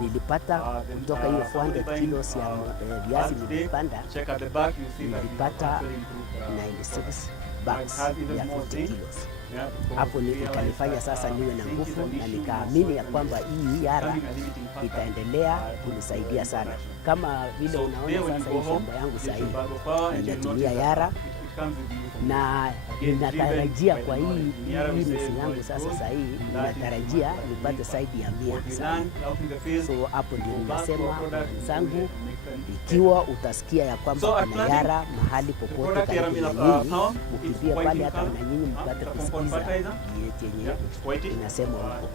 Nilipata kutoka hiyo 400 kilos ya viazi nilipanda, nilipata 96 bags ya 50 kilos. Hapo ikanifanya sasa niwe na nguvu, na nikaamini ya kwamba hii Yara itaendelea kunisaidia sana. Kama vile unaona sasa hii shamba yangu sahihi nimetumia Yara, na ninatarajia kwa hii nusu yangu sasa sahihi ninatarajia nipate zaidi ya 100 sahihi. So hapo ndio ninasema wenzangu, ikiwa utasikia ya kwamba kuna Yara mahali popote karibu na nyinyi, ukimbia pale hata na nyinyi mpate kusikiza yenye inasema huko.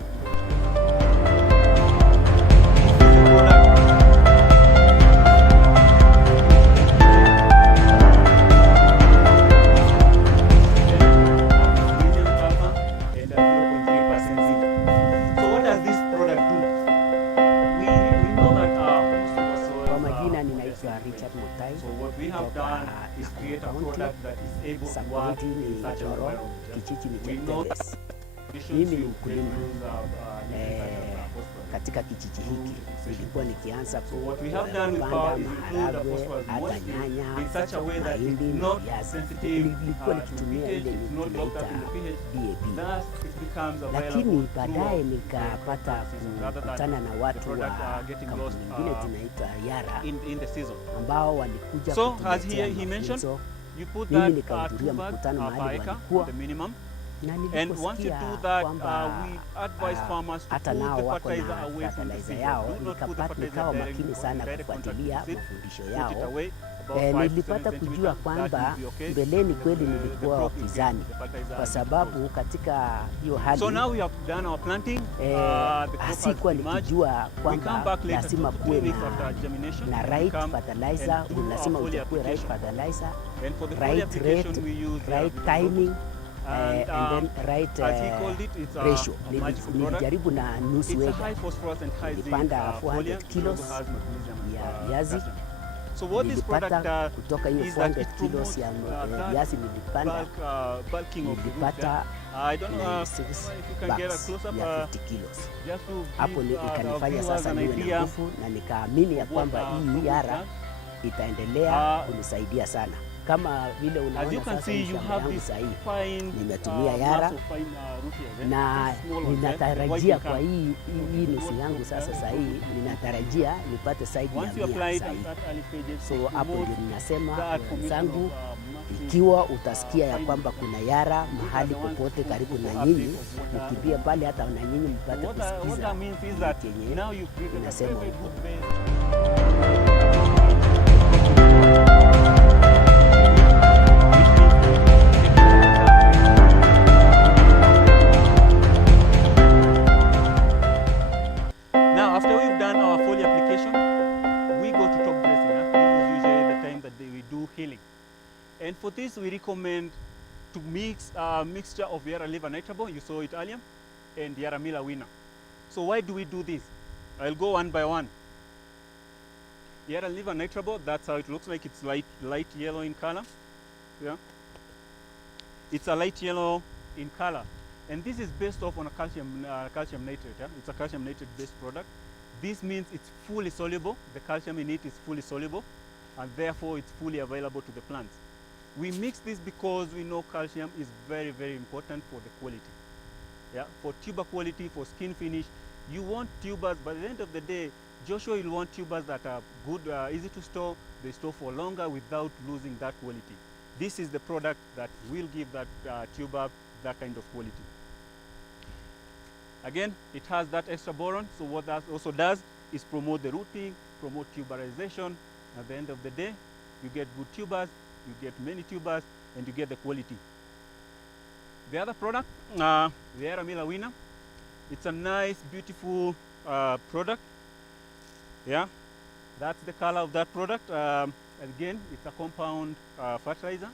Richard Mutai. So what we have done is create a product that is able to work in such a environment. Kijiji ni We know Cheptebes. that Mimi ni mkulima katika kijiji hiki nilikuwa nikianza What we have done with kupanda power is include the maharagwe, phosphorus hata molecule nyanya, in such a way that mahindi it's na not viazi. sensitive Nilikuwa to nikitumia pH, ile it's not locked up tunaita in the pH. DAP. Thus it becomes available Lakini baadaye throughout nikapata the season, rather than kukutana na the watu wa product getting kampuni lost nyingine tunaitwa Yara in the season. ambao walikuja So, as kutuletea he mentioned, mafunzo. you put Mimi that nikahudhuria 2 bags mkutano per mahali acre, walikuwa, the minimum. na And once you niliposikia do that, kwamba we advise farmers to hata put nao the wako fertilizer na away from the fertilizer seed. yao, Do not put the fertilizer nikawa direct makini sana contact kufuatilia with the seed. mafundisho Put it yao. away about 5 to 7 Nilipata kujua centimeters. That kwamba will be okay. mbeleni kweli The nilikuwa crop will get wapinzani, the fertilizer kwa as it sababu grows. katika hiyo hali So now we have done our planting. The crop has asikuwa emerged. nikijua We come kwamba back later lazima 2 to kuwe 3 weeks after germination. na We right come fertilizer, and do lazima our foliar uchukue right application. fertilizer, And for the foliar right application, rate, we use right Yara timing, and, and then right as he called it, it's ratio. a magical product. Nilijaribu na nusu It's a eka high phosphorus and high zinc nilipanda foliar. 400 It kilos also has magnesium and ya viazi. calcium. So what this product Nilipata kutoka hiyo is that 400 it kilos ya promotes viazi nilipanda, bulking of the root. nilipata I don't know 96 if you can get a bags close up ya 50 kilos. just to Hapo give our ikanifanya viewers sasa an niwe na idea nguvu na nikaamini ya of kwamba what, hii product Yara does. itaendelea kunisaidia sana. Kama vile As you unaona can sasa see, hii you shamba have yangu this sahihi fine nimetumia mass Yara, of fine, root hairs, eh? na These small ones, eh? ninatarajia What you kwa can- hii nusu yangu sasa sahihi, ninatarajia nipate zaidi ya Once you 100 apply it sahihi. at early stages, So it hapo promotes ndio ninasema that formation wenzangu, of, massive, ikiwa utasikia ya fine kwamba kuna Yara mahali popote karibu na nyinyi, mkimbie pale hata na nyinyi mpate What that kusikiza means is that kenye now you've created a inasema very huko. good base. Now, after we've done our foliar application, we go to top dressing. This is usually the time that we do healing. And for this, we recommend to mix a mixture of Yara liver nitrable, you saw it earlier, and Yara Mila winner. So why do we do this? I'll go one by one. Yara liver nitrable, that's how it looks like. It's light yellow in color. Yeah. It's a light yellow in color. And this is based off on a calcium nitrate. Yeah? It's a calcium nitrate based product. This means it's fully soluble. The calcium in it is fully soluble, and therefore it's fully available to the plants. We mix this because we know calcium is very, very important for the quality. Yeah? For tuber quality, for skin finish, you want tubers, but at the end of the day, Joshua will want tubers that are good, easy to store, they store for longer without losing that quality. This is the product that will give that tuber that kind of quality. Again, it has that extra boron, so what that also does is promote the rooting, promote tuberization. At the end of the day, you get good tubers, you get many tubers, and you get the quality. The other product, the Yara Mila winner, it's a nice, beautiful product. Yeah, that's the color of that product. Again, it's a compound fertilizer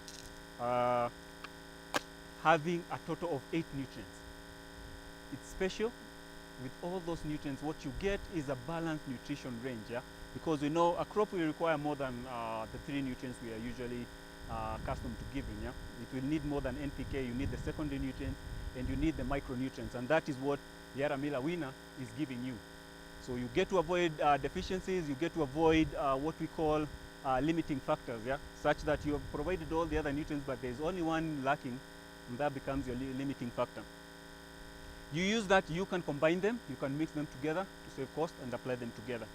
having a total of 8 nutrients. It's special with all those nutrients. What you get is a balanced nutrition range, yeah? Because we know a crop will require more than the 3 nutrients we are usually accustomed to giving, yeah? It will need more than NPK, you need the secondary nutrients, and you need the micronutrients, and that is what Yara Mila winner is giving you. So you get to avoid deficiencies, you get to avoid what we call limiting factors, yeah? Such that you have provided all the other nutrients, but there's only one lacking, and that becomes your limiting factor. You use that, you can combine them, you can mix them together to save cost and apply them together.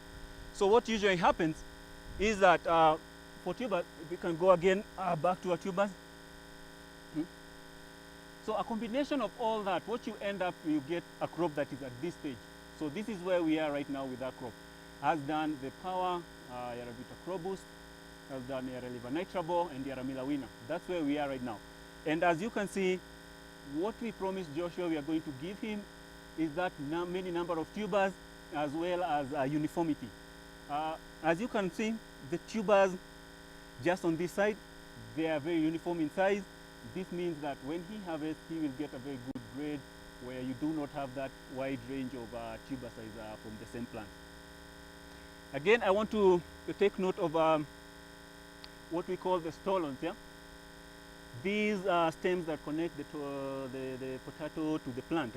So what usually happens is that for tubers, we can go again back to our tubers. So a combination of all that, what you end up, you get a crop that is at this stage. So this is where we are right now with our crop. Has done the power, Yara Vita Crop Boost, has done Yara Liver Nitrable and Yara Mila winner. That's where we are right now. And as you can see, what we promised Joshua we are going to give him is that many number of tubers as well as uniformity. As you can see, the tubers just on this side, they are very uniform in size. This means that when he harvests, he will get a very good grade where you do not have that wide range of tuber size from the same plant. Again, I want to take note of what we call the stolons. Yeah? These are stems that connect the potato to the plant.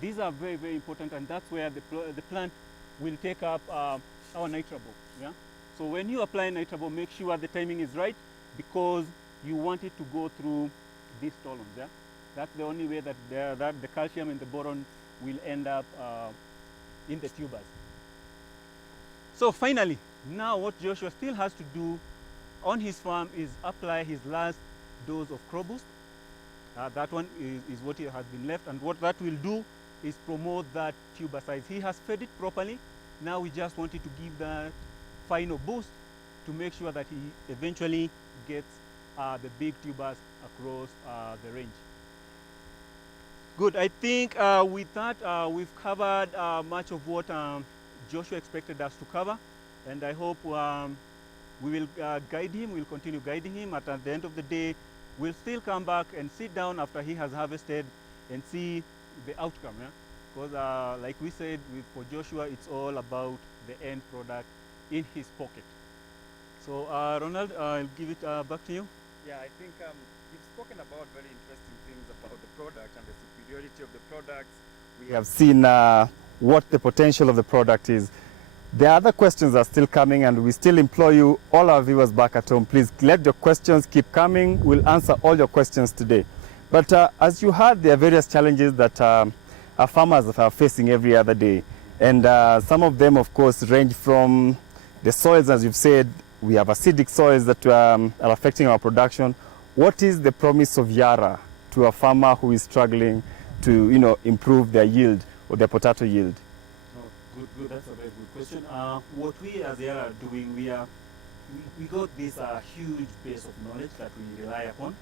These are very, very important, and that's where the plant will take up our nitrabo. Yeah? So when you apply nitrabo, make sure the timing is right, because you want it to go through these stolons. Yeah? That's the only way that the calcium and the boron will end up in the tubers. So finally, now what Joshua still has to do on his farm is apply his last dose of crop boost. That one is what has been left, and what that will do is promote that tuber size. He has fed it properly. Now we just wanted to give that final boost to make sure that he eventually gets the big tubers across the range. Good. I think with that we've covered much of what Joshua expected us to cover, and I hope we will guide him. We'll continue guiding him. At the end of the day, we'll still come back and sit down after he has harvested and see the outcome. Yeah? Because like we said, for Joshua, it's all about the end product in his pocket. So Ronald, I'll give it back to you. Yeah, I think you've spoken about very interesting things about the product and the superiority of the products. We have seen what the potential of the product is. The other questions are still coming, and we still implore you, all our viewers back at home, please let your questions keep coming. We'll answer all your questions today. But as you heard, there are various challenges that our farmers are facing every other day. And some of them, of course, range from the soils, as you've said. We have acidic soils that are affecting our production. What is the promise of Yara to a farmer who is struggling to, improve their yield or their potato yield? Good. That's a very good question. What we as Yara are doing, we got this huge base of knowledge that we rely upon,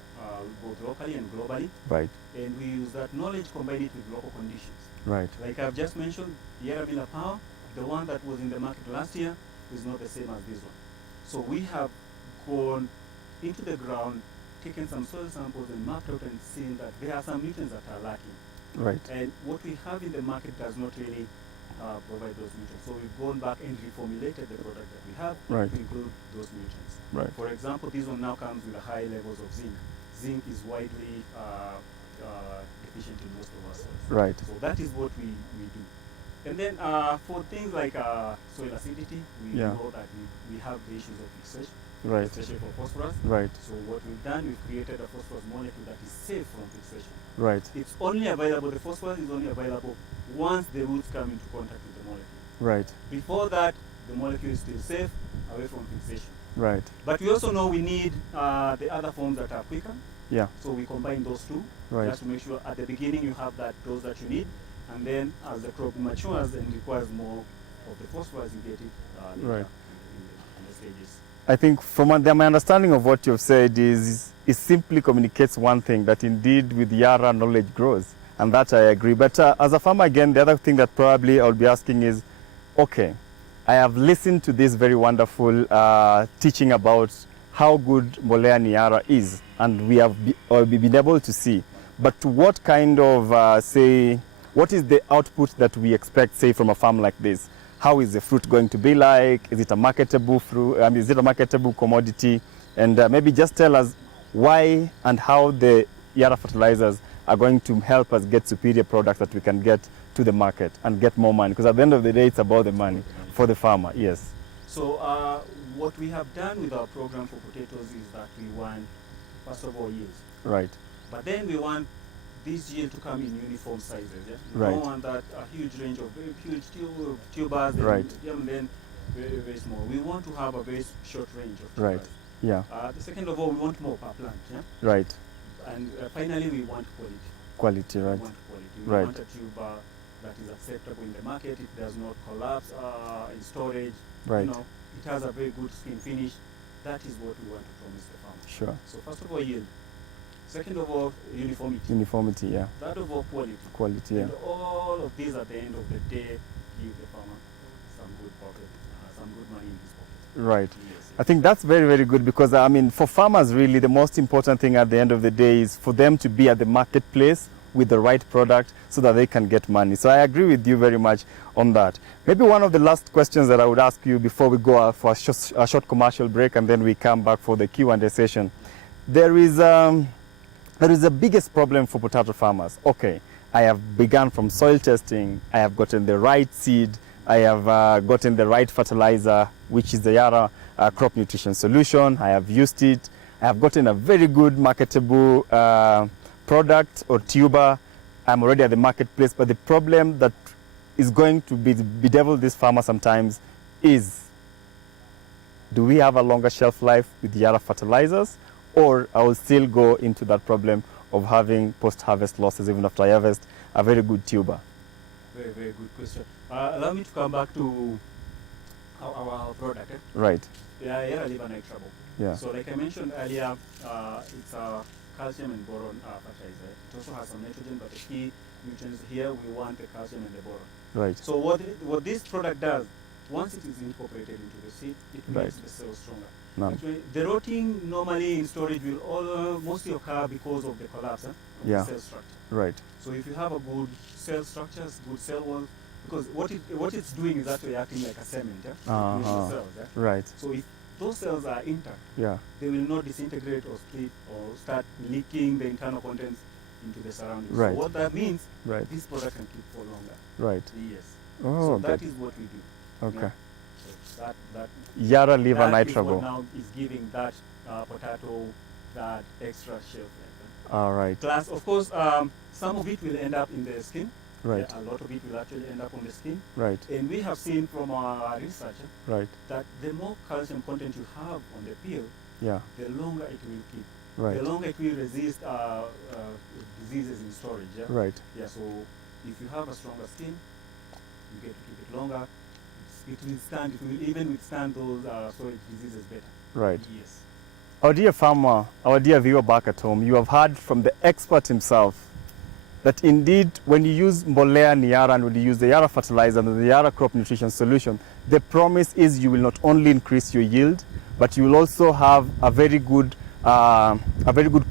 both locally and globally. Right. And we use that knowledge, combine it with local conditions. Right. Like I've just mentioned, Yara Miller Power, the one that was in the market last year, is not the same as this one. So we have gone into the ground, taken some soil samples and mapped out and seen that there are some nutrients that are lacking. Right. And what we have in the market does not really provide those nutrients. So we've gone back and reformulated the product that we have to include those nutrients. Right. For example, this one now comes with high levels of zinc. Zinc is widely deficient in most of our soils. Right. So that is what we do. And then for things like soil acidity, we know that we have the issues of fixation, especially for phosphorus. Right. So what we've done, we've created a phosphorus molecule that is safe from fixation. Right. It's only available, the phosphorus is only available once the roots come into contact with the molecule. Right. Before that, the molecule is still safe, away from fixation. Right. But we also know we need the other forms that are quicker. Yeah. So we combine those two, just to make sure at the beginning you have that dose that you need, and then as the crop matures and requires more of the phosphorus, you get it later in the stages. I think from my understanding of what you've said is it simply communicates one thing, that indeed with Yara knowledge grows, and that I agree. But as a farmer, again, the other thing that probably I'll be asking is, okay, I have listened to this very wonderful teaching about how good Mbolea ni Yara is, and we have been able to see. But what kind of, what is the output that we expect, say, from a farm like this? How is the fruit going to be like? Is it a marketable fruit? Is it a marketable commodity? And maybe just tell us why and how the Yara fertilizers are going to help us get superior products that we can get to the market and get more money. Because at the end of the day, it's about the money for the farmer. Yes. So what we have done with our program for potatoes is that we want, first of all, yields. Right. But then we want this yield to come in uniform sizes. Yeah? We don't want that a huge range of very huge tubers, and then very, very small. We want to have a very short range of tubers. Right. Yeah. The second of all, we want more per plant. Yeah? Right. And finally, we want quality. Quality, right. We want quality. We want a tuber that is acceptable in the market. It does not collapse in storage. Right. It has a very good skin finish. That is what we want to promise the farmer. Sure. So first of all, yield. Second of all, uniformity. Uniformity, yeah. Third of all, quality. Quality, yeah. And all of these at the end of the day give the farmer some good pocket, some good money in his pocket. Right. Yes. I think that's very, very good, because I mean, for farmers, really, the most important thing at the end of the day is for them to be at the marketplace with the right product so that they can get money. So I agree with you very much on that. Maybe one of the last questions that I would ask you before we go for a short commercial break and then we come back for the Q&A session. There is the biggest problem for potato farmers. Okay, I have begun from soil testing. I have gotten the right seed. I have gotten the right fertilizer, which is the Yara crop nutrition solution. I have used it. I have gotten a very good marketable product or tuber. I'm already at the marketplace, but the problem that is going to bedevil this farmer sometimes is, do we have a longer shelf life with Yara fertilizers, or I will still go into that problem of having post-harvest losses even after I harvest a very good tuber? Very, very good question. Allow me to come back to our product. Right. Yeah, Yara liver nitrable. Yeah. So like I mentioned earlier, it's a calcium and boron fertilizer. It also has some nitrogen, but the key nutrients here, we want the calcium and the boron. Right. So what this product does, once it is incorporated into the seed, it makes the cells stronger. Actually, the rotting normally in storage will mostly occur because of the collapse of the cell structure. Right. So if you have a good cell structures, good cell walls, because what it's doing is actually acting like a cement, cells, Right. So if those cells are intact, they will not disintegrate or split or start leaking the internal contents into the surroundings. Right. So what that means, this product can keep for longer. Right. Yes. Oh, so that is what we do. Okay. So that Yara liver that nitrable. Is what now is giving that potato that extra shelf life. All right. Plus, of course, some of it will end up in the skin. Right. A lot of it will actually end up on the skin. Right. And we have seen from our research that the more calcium content you have on the peel, the longer it will keep. Right. The longer it will resist diseases in storage. Right. Yeah. So if you have a stronger skin, you get to keep it longer. It will even withstand those storage diseases better. Right. Yes. Our dear farmer, our dear viewer back at home, you have heard from the expert himself that indeed when you use mbolea ni Yara and when you use the Yara fertilizer and the Yara crop nutrition solution, the promise is you will not only increase your yield, but you will also have a very good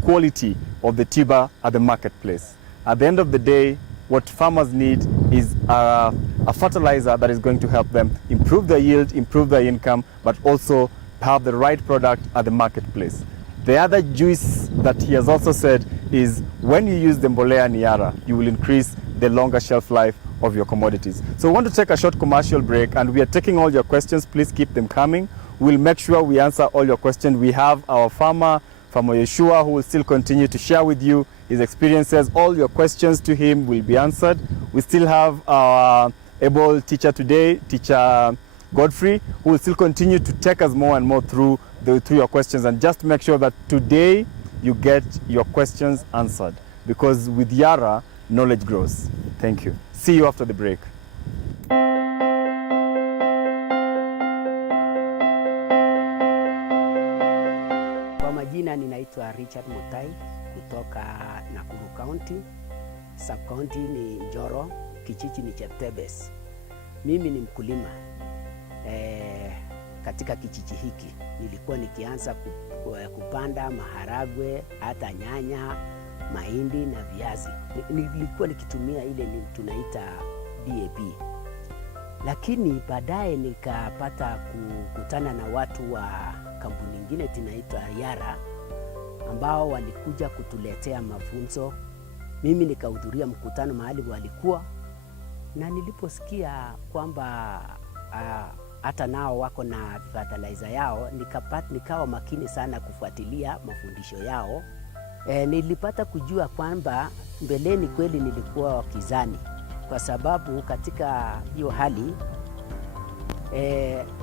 quality of the tuber at the marketplace. At the end of the day, what farmers need is a fertilizer that is going to help them improve their yield, improve their income, but also have the right product at the marketplace. The other juice that he has also said is when you use the mbolea ni Yara, you will increase the longer shelf life of your commodities. So we want to take a short commercial break, and we are taking all your questions. Please keep them coming. We'll make sure we answer all your questions. We have our farmer Yeshua, who will still continue to share with you his experiences. All your questions to him will be answered. We still have our able teacher today, Teacher Godfrey, who will still continue to take us more and more through your questions, and just make sure that today you get your questions answered, because with Yara, knowledge grows. Thank you. See you after the break. Kwa majina ninaitwa Richard Mutai kutoka Nakuru County. Sub-county ni Njoro, kijiji ni Cheptebes. Mimi ni mkulima. Katika kijiji hiki nilikuwa nikianza kupanda maharagwe, hata nyanya, mahindi na viazi. Nilikuwa nikitumia ile tunaita DAP. Lakini baadaye nikapata kukutana na watu wa kampuni nyingine tunaitwa Yara, ambao walikuja kutuletea mafunzo. Mimi nikahudhuria mkutano mahali walikuwa, na niliposikia kwamba hata nao wako na fertilizer yao, nikawa makini sana kufuatilia mafundisho yao. Nilipata kujua kwamba mbeleni kweli nilikuwa kizani, kwa sababu katika hiyo hali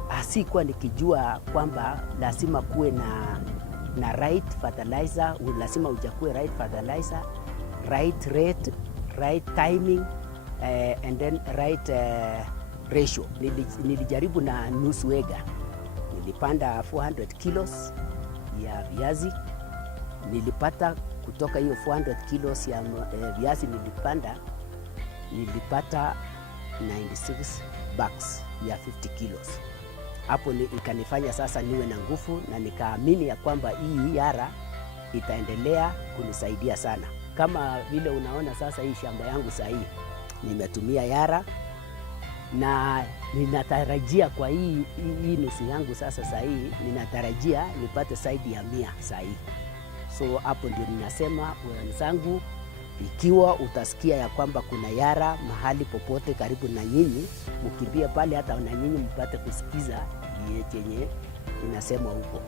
asikuwa nikijua kwamba lazima kuwe na right fertilizer, lazima ujakue right fertilizer, right rate, right timing, and then right ratio. Nilijaribu na nusu ega. Nilipanda 400 kilos ya viazi. Nilipata kutoka hiyo 400 kilos ya viazi nilipata 96 bags ya 50 kilos. Hapo ikanifanya sasa niwe na nguvu, na nikaamini ya kwamba hii Yara itaendelea kunisaidia sana. Kama vile unaona sasa hii shamba yangu sahihi nimetumia Yara, na ninatarajia kwa hii nusu yangu sasa sahihi ninatarajia nipate zaidi ya 100 sahihi. So hapo ndio ninasema wenzangu, Ikiwa utasikia ya kwamba kuna Yara mahali popote karibu na nyinyi, mkimbie pale hata na nyinyi mpate kusikiza chenye inasema huko.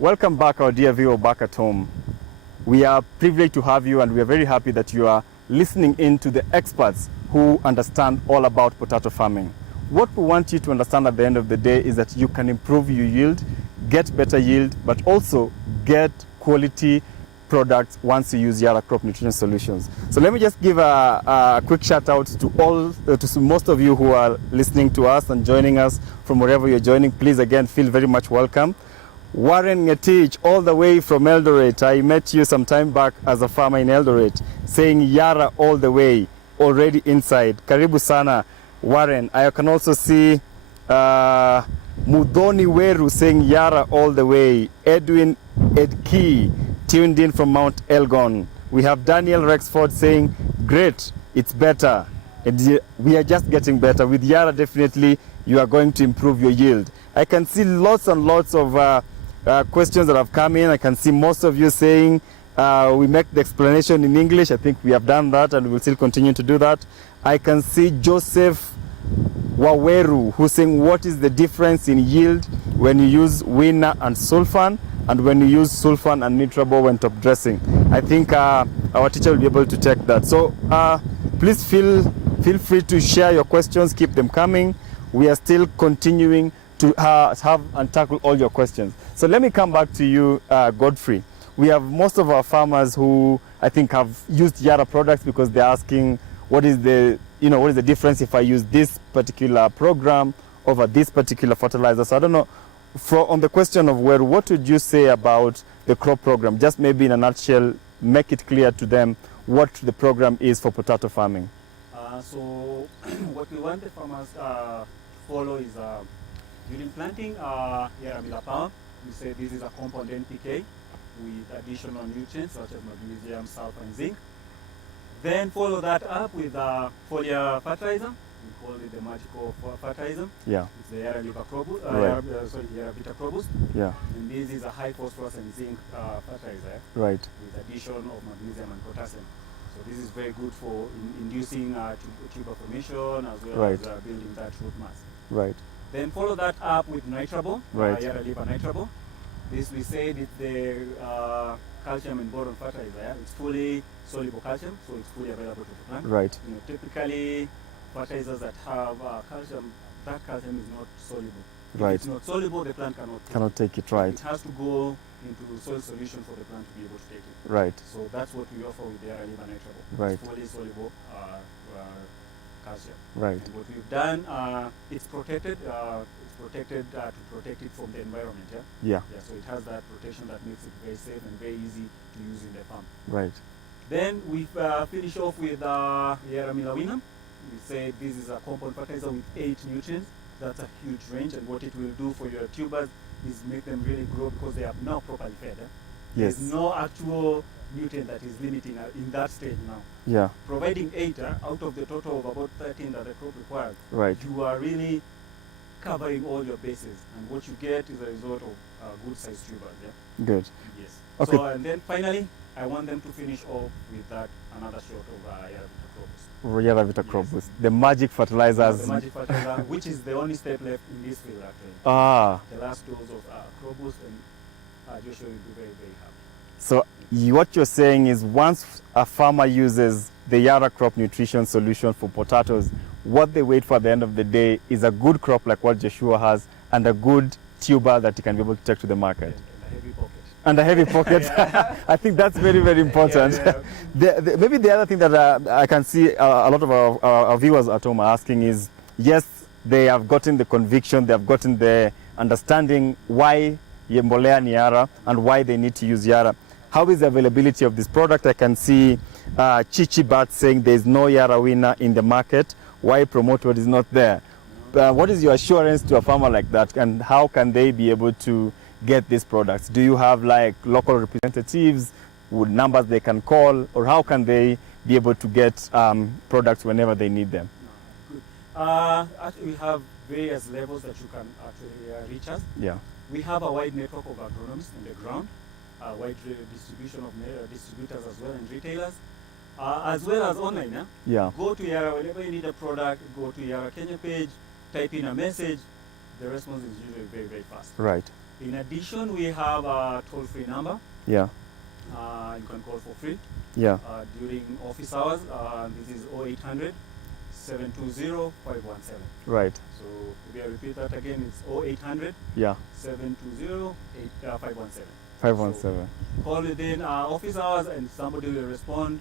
Welcome back, our dear viewer back at home. We are privileged to have you, and we are very happy that you are listening in to the experts who understand all about potato farming. What we want you to understand at the end of the day is that you can improve your yield, get better yield, but also get quality products once you use Yara Crop Nutrition Solutions. So let me just give a quick shout out to all, to most of you who are listening to us and joining us from wherever you're joining. Please again, feel very much welcome. Warren Ngetich, all the way from Eldoret. I met you some time back as a farmer in Eldoret, saying Yara all the way, already inside. Karibu sana, Warren. I can also see Mudhoni Weru saying Yara all the way. Edwin Edkey, tuned in from Mount Elgon. We have Daniel Rexford saying, great, it's better. And we are just getting better. With Yara, definitely, you are going to improve your yield. I can see lots and lots of questions that have come in. I can see most of you saying we make the explanation in English. I think we have done that, and we will still continue to do that. I can see Joseph Waweru who's saying, what is the difference in yield when you use Winner and Sulfan and when you use Sulfan and Nitrabo when top dressing? I think our teacher will be able to take that. So please feel free to share your questions, keep them coming. We are still continuing to have and tackle all your questions. So let me come back to you, Godfrey. We have most of our farmers who I think have used Yara products because they're asking, what is the difference if I use this particular program over this particular fertilizer? So I don't know, on the question of what would you say about the crop program? Just maybe in a nutshell, make it clear to them what the program is for potato farming. So what we want the farmers follow is during planting Yara Power. We say this is a compound NPK with additional nutrients such as magnesium, sulfur, and zinc. Then follow that up with foliar fertilizer. We call it the magical fertilizer. Yeah. It's the Yara Vitacrobus. Yeah. And this is a high phosphorus and zinc fertilizer. Right. With addition of magnesium and potassium. So this is very good for inducing tuber formation as well as building that root mass. Right. Then follow that up with nitrabo, right. Yara nitrabo. This we said it's the calcium and boron fertilizer. It's fully soluble calcium, so it's fully available to the plant. Right. Typically fertilizers that have calcium, that calcium is not soluble. Right. If it's not soluble, the plant cannot take it. Right. It has to go into soil solution for the plant to be able to take it. Right. So that's what we offer with the Yara nitrabo. Right. It's fully soluble calcium. Right. And what we've done, it's protected. It's protected to protect it from the environment. Yeah. So it has that protection that makes it very safe and very easy to use in the farm. Right. Then we finish off with Yara Milawina. We say this is a compound fertilizer with 8 nutrients. That's a huge range, and what it will do for your tubers is make them really grow because they are now properly fed. Yes. There's no actual nutrient that is limiting in that stage now. Yeah. Providing 8 out of the total of about 13 that the crop requires. Right. You are really covering all your bases, and what you get is a result of good sized tubers. Yeah. Good. Yes. Okay. So and then finally, I want them to finish off with that another shot of Yara Vitacrobus. Yes. The magic fertilizers. The magic fertilizer, which is the only step left in this field actually. The last dose of Crobus, and Joshua will be very, very happy. So what you're saying is once a farmer uses the Yara crop nutrition solution for potatoes, what they wait for at the end of the day is a good crop like what Joshua has and a good tuber that he can be able to take to the market. And a heavy pocket. I think that's very, very important. Maybe the other thing that I can see a lot of our viewers at home are asking is, yes, they have gotten the conviction, they have gotten the understanding why Mbolea ni Yara and why they need to use Yara. How is the availability of this product? I can see Chichi Bat saying there is no Yara winner in the market. Why promote what is not there? What is your assurance to a farmer like that, and how can they be able to get these products? Do you have like local representatives with numbers they can call, or how can they be able to get products whenever they need them? Good. Actually, we have various levels that you can actually reach us. Yeah. We have a wide network of agronomists on the ground, a wide distribution of distributors as well and retailers, as well as online. Yeah. Go to Yara whenever you need a product. Go to Yara Kenya page, type in a message. The response is usually very, very fast. Right. In addition, we have a toll-free number. Yeah. You can call for free Yeah. during office hours. This is 0800 720 517. Right. So if I repeat that again, it's 0800 Yeah. 720 517. 517. So call within office hours and somebody will respond.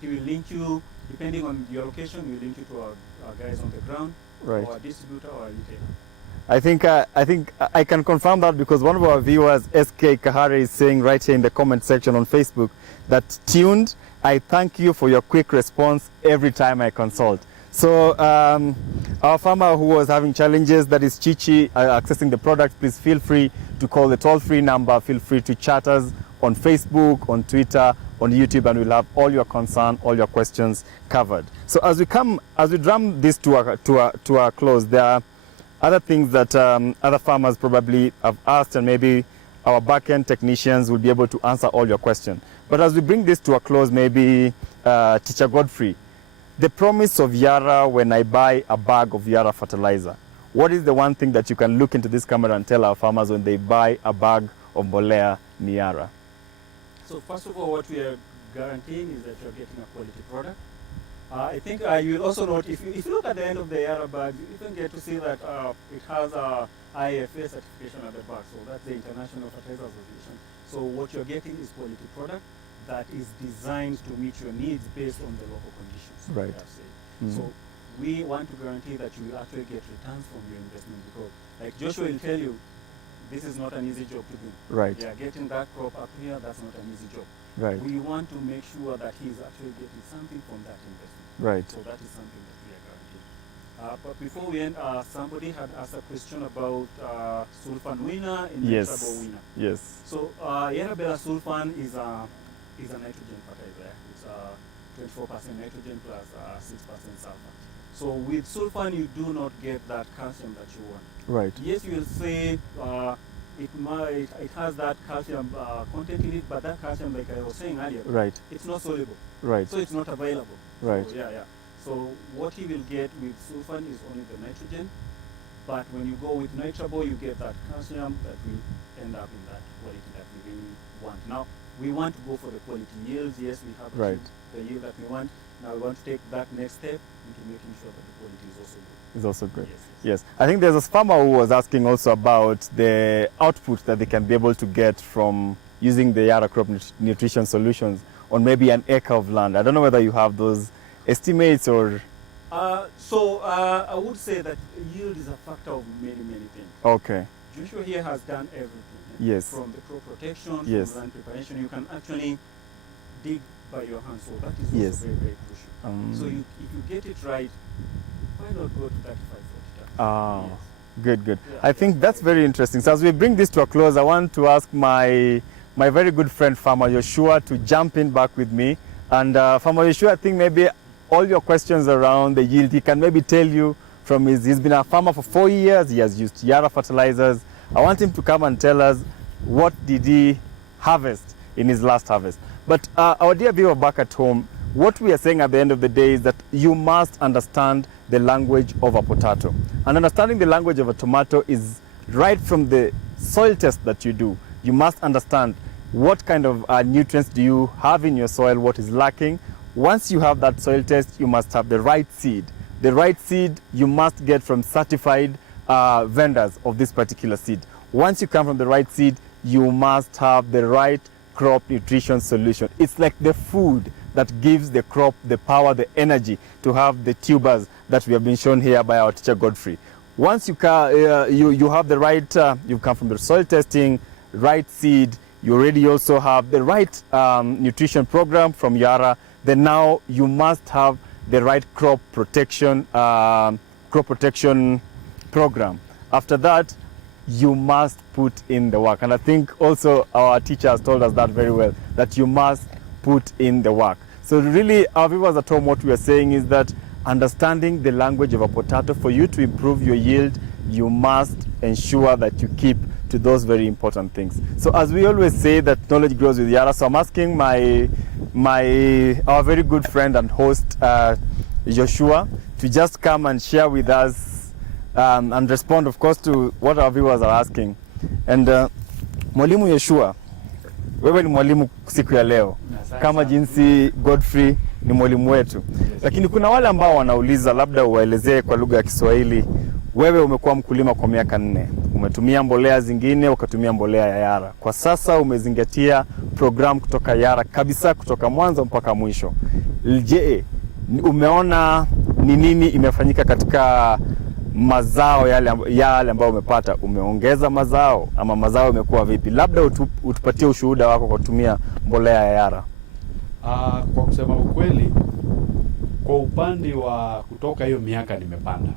He will link you, depending on your location, we will link you to our guys on the ground, Right. or a distributor or a retailer. I think I can confirm that because one of our viewers, SK Kahari, is saying right here in the comment section on Facebook that tuned. I thank you for your quick response every time I consult. So our farmer who was having challenges, that is Chichi, accessing the product, please feel free to call the toll-free number. Feel free to chat us on Facebook, on Twitter, on YouTube, and we'll have all your concern, all your questions covered. So as we drum this to a close, there are other things that other farmers probably have asked, and maybe our back-end technicians will be able to answer all your questions. But as we bring this to a close, maybe Teacher Godfrey, the promise of Yara when I buy a bag of Yara fertilizer, what is the one thing that you can look into this camera and tell our farmers when they buy a bag of mbolea in Yara? So first of all, what we are guaranteeing is that you're getting a quality product. I think you will also note, if you look at the end of the Yara bag, you even get to see that it has a IFA certification at the back. So that's the International Fertilizer Association. So what you're getting is quality product that is designed to meet your needs based on the local conditions. Right. So we want to guarantee that you will actually get returns from your investment, because like Joshua will tell you, this is not an easy job to do. Right. Yeah, getting that crop up here, that's not an easy job. Right. We want to make sure that he's actually getting something from that investment. Right. So that is something that we are guaranteeing. But before we end, somebody had asked a question about sulfan winner and Yes. trouble winner. Yes. So Yara Bela sulfan is a nitrogen fertilizer. It's 24% nitrogen plus 6% sulfur. So with sulfan, you do not get that calcium that you want. Right. Yes, you will say it has that calcium content in it, but that calcium, like I was saying earlier, Right. it's not soluble, Right. so it's not available. Right. So, yeah. So what you will get with sulfan is only the nitrogen, but when you go with nitrabo, you get that calcium that will end up in that quality that we really want. Now, we want to go for the quality yields. Yes, we have Right. achieved the yield that we want. Now we want to take that next step into making sure that the quality is also good. It's also good. Yes. Yes. I think there's a farmer who was asking also about the output that they can be able to get from using the Yara crop nutrition solutions on maybe an acre of land. I don't know whether you have those estimates or... I would say that yield is a factor of many things. Okay. Joshua here has done everything. Yes. From the crop protection, Yes. from land preparation, you can actually dig by your hands. So that is also Yes. very crucial. So if you get it right, why not go to 35, 40 tons? Ah, Yes. good. Yeah, I think that's very interesting. So as we bring this to a close, I want to ask my very good friend Farmer Joshua to jump in back with me. And Farmer Joshua, I think maybe all your questions around the yield, he can maybe tell you from he's been a farmer for 4 years, he has used Yara fertilizers. I want him to come and tell us what did he harvest in his last harvest. But our dear viewer back at home, what we are saying at the end of the day is that you must understand the language of a potato. And understanding the language of a tomato is right from the soil test that you do. You must understand what kind of nutrients do you have in your soil, what is lacking. Once you have that soil test, you must have the right seed. The right seed you must get from certified vendors of this particular seed. Once you come from the right seed, you must have the right crop nutrition solution. It's like the food that gives the crop the power, the energy to have the tubers that we have been shown here by our teacher Godfrey. Once you have the right, you come from the soil testing, right seed, you already also have the right nutrition program from Yara, then now you must have the right crop protection program. After that, you must put in the work. And I think also our teacher has told us that very well, that you must put in the work. So really, our viewers at home, what we are saying is that understanding the language of a potato, for you to improve your yield, you must ensure that you keep to those very important things. So as we always say, that knowledge grows with Yara. So I'm asking our very good friend and host, Joshua, to just come and share with us and respond, of course, to what our viewers are asking. And Mwalimu Joshua, wewe ni mwalimu siku ya leo, kama jinsi Godfrey ni mwalimu wetu. Lakini kuna wale ambao wanauliza, labda uwaelezee kwa lugha ya Kiswahili, wewe umekuwa mkulima kwa miaka 4. Umetumia mbolea zingine, ukatumia mbolea ya Yara. Kwa sasa umezingatia program kutoka Yara kabisa, kutoka mwanzo mpaka mwisho. Je, umeona ni nini imefanyika katika mazao yale ambayo umepata? Umeongeza mazao ama mazao yamekuwa vipi? Labda utupatie ushuhuda wako kwa kutumia mbolea ya Yara. Kwa kusema ukweli, kwa upande wa kutoka hiyo miaka nimepanda,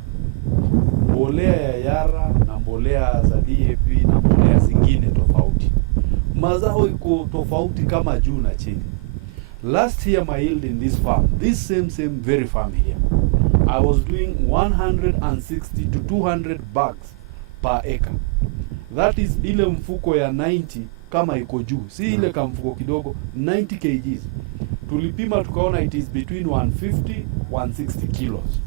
mbolea ya Yara na mbolea za DAP na mbolea zingine tofauti, mazao iko tofauti kama juu na chini. Last year my yield in this farm, this same very farm here, I was doing 160 to 200 bags per acre. That is ile mfuko ya 90 kama iko juu, si ile kama mfuko kidogo, 90 kgs. Tulipima tukaona it is between 150 160 kilos.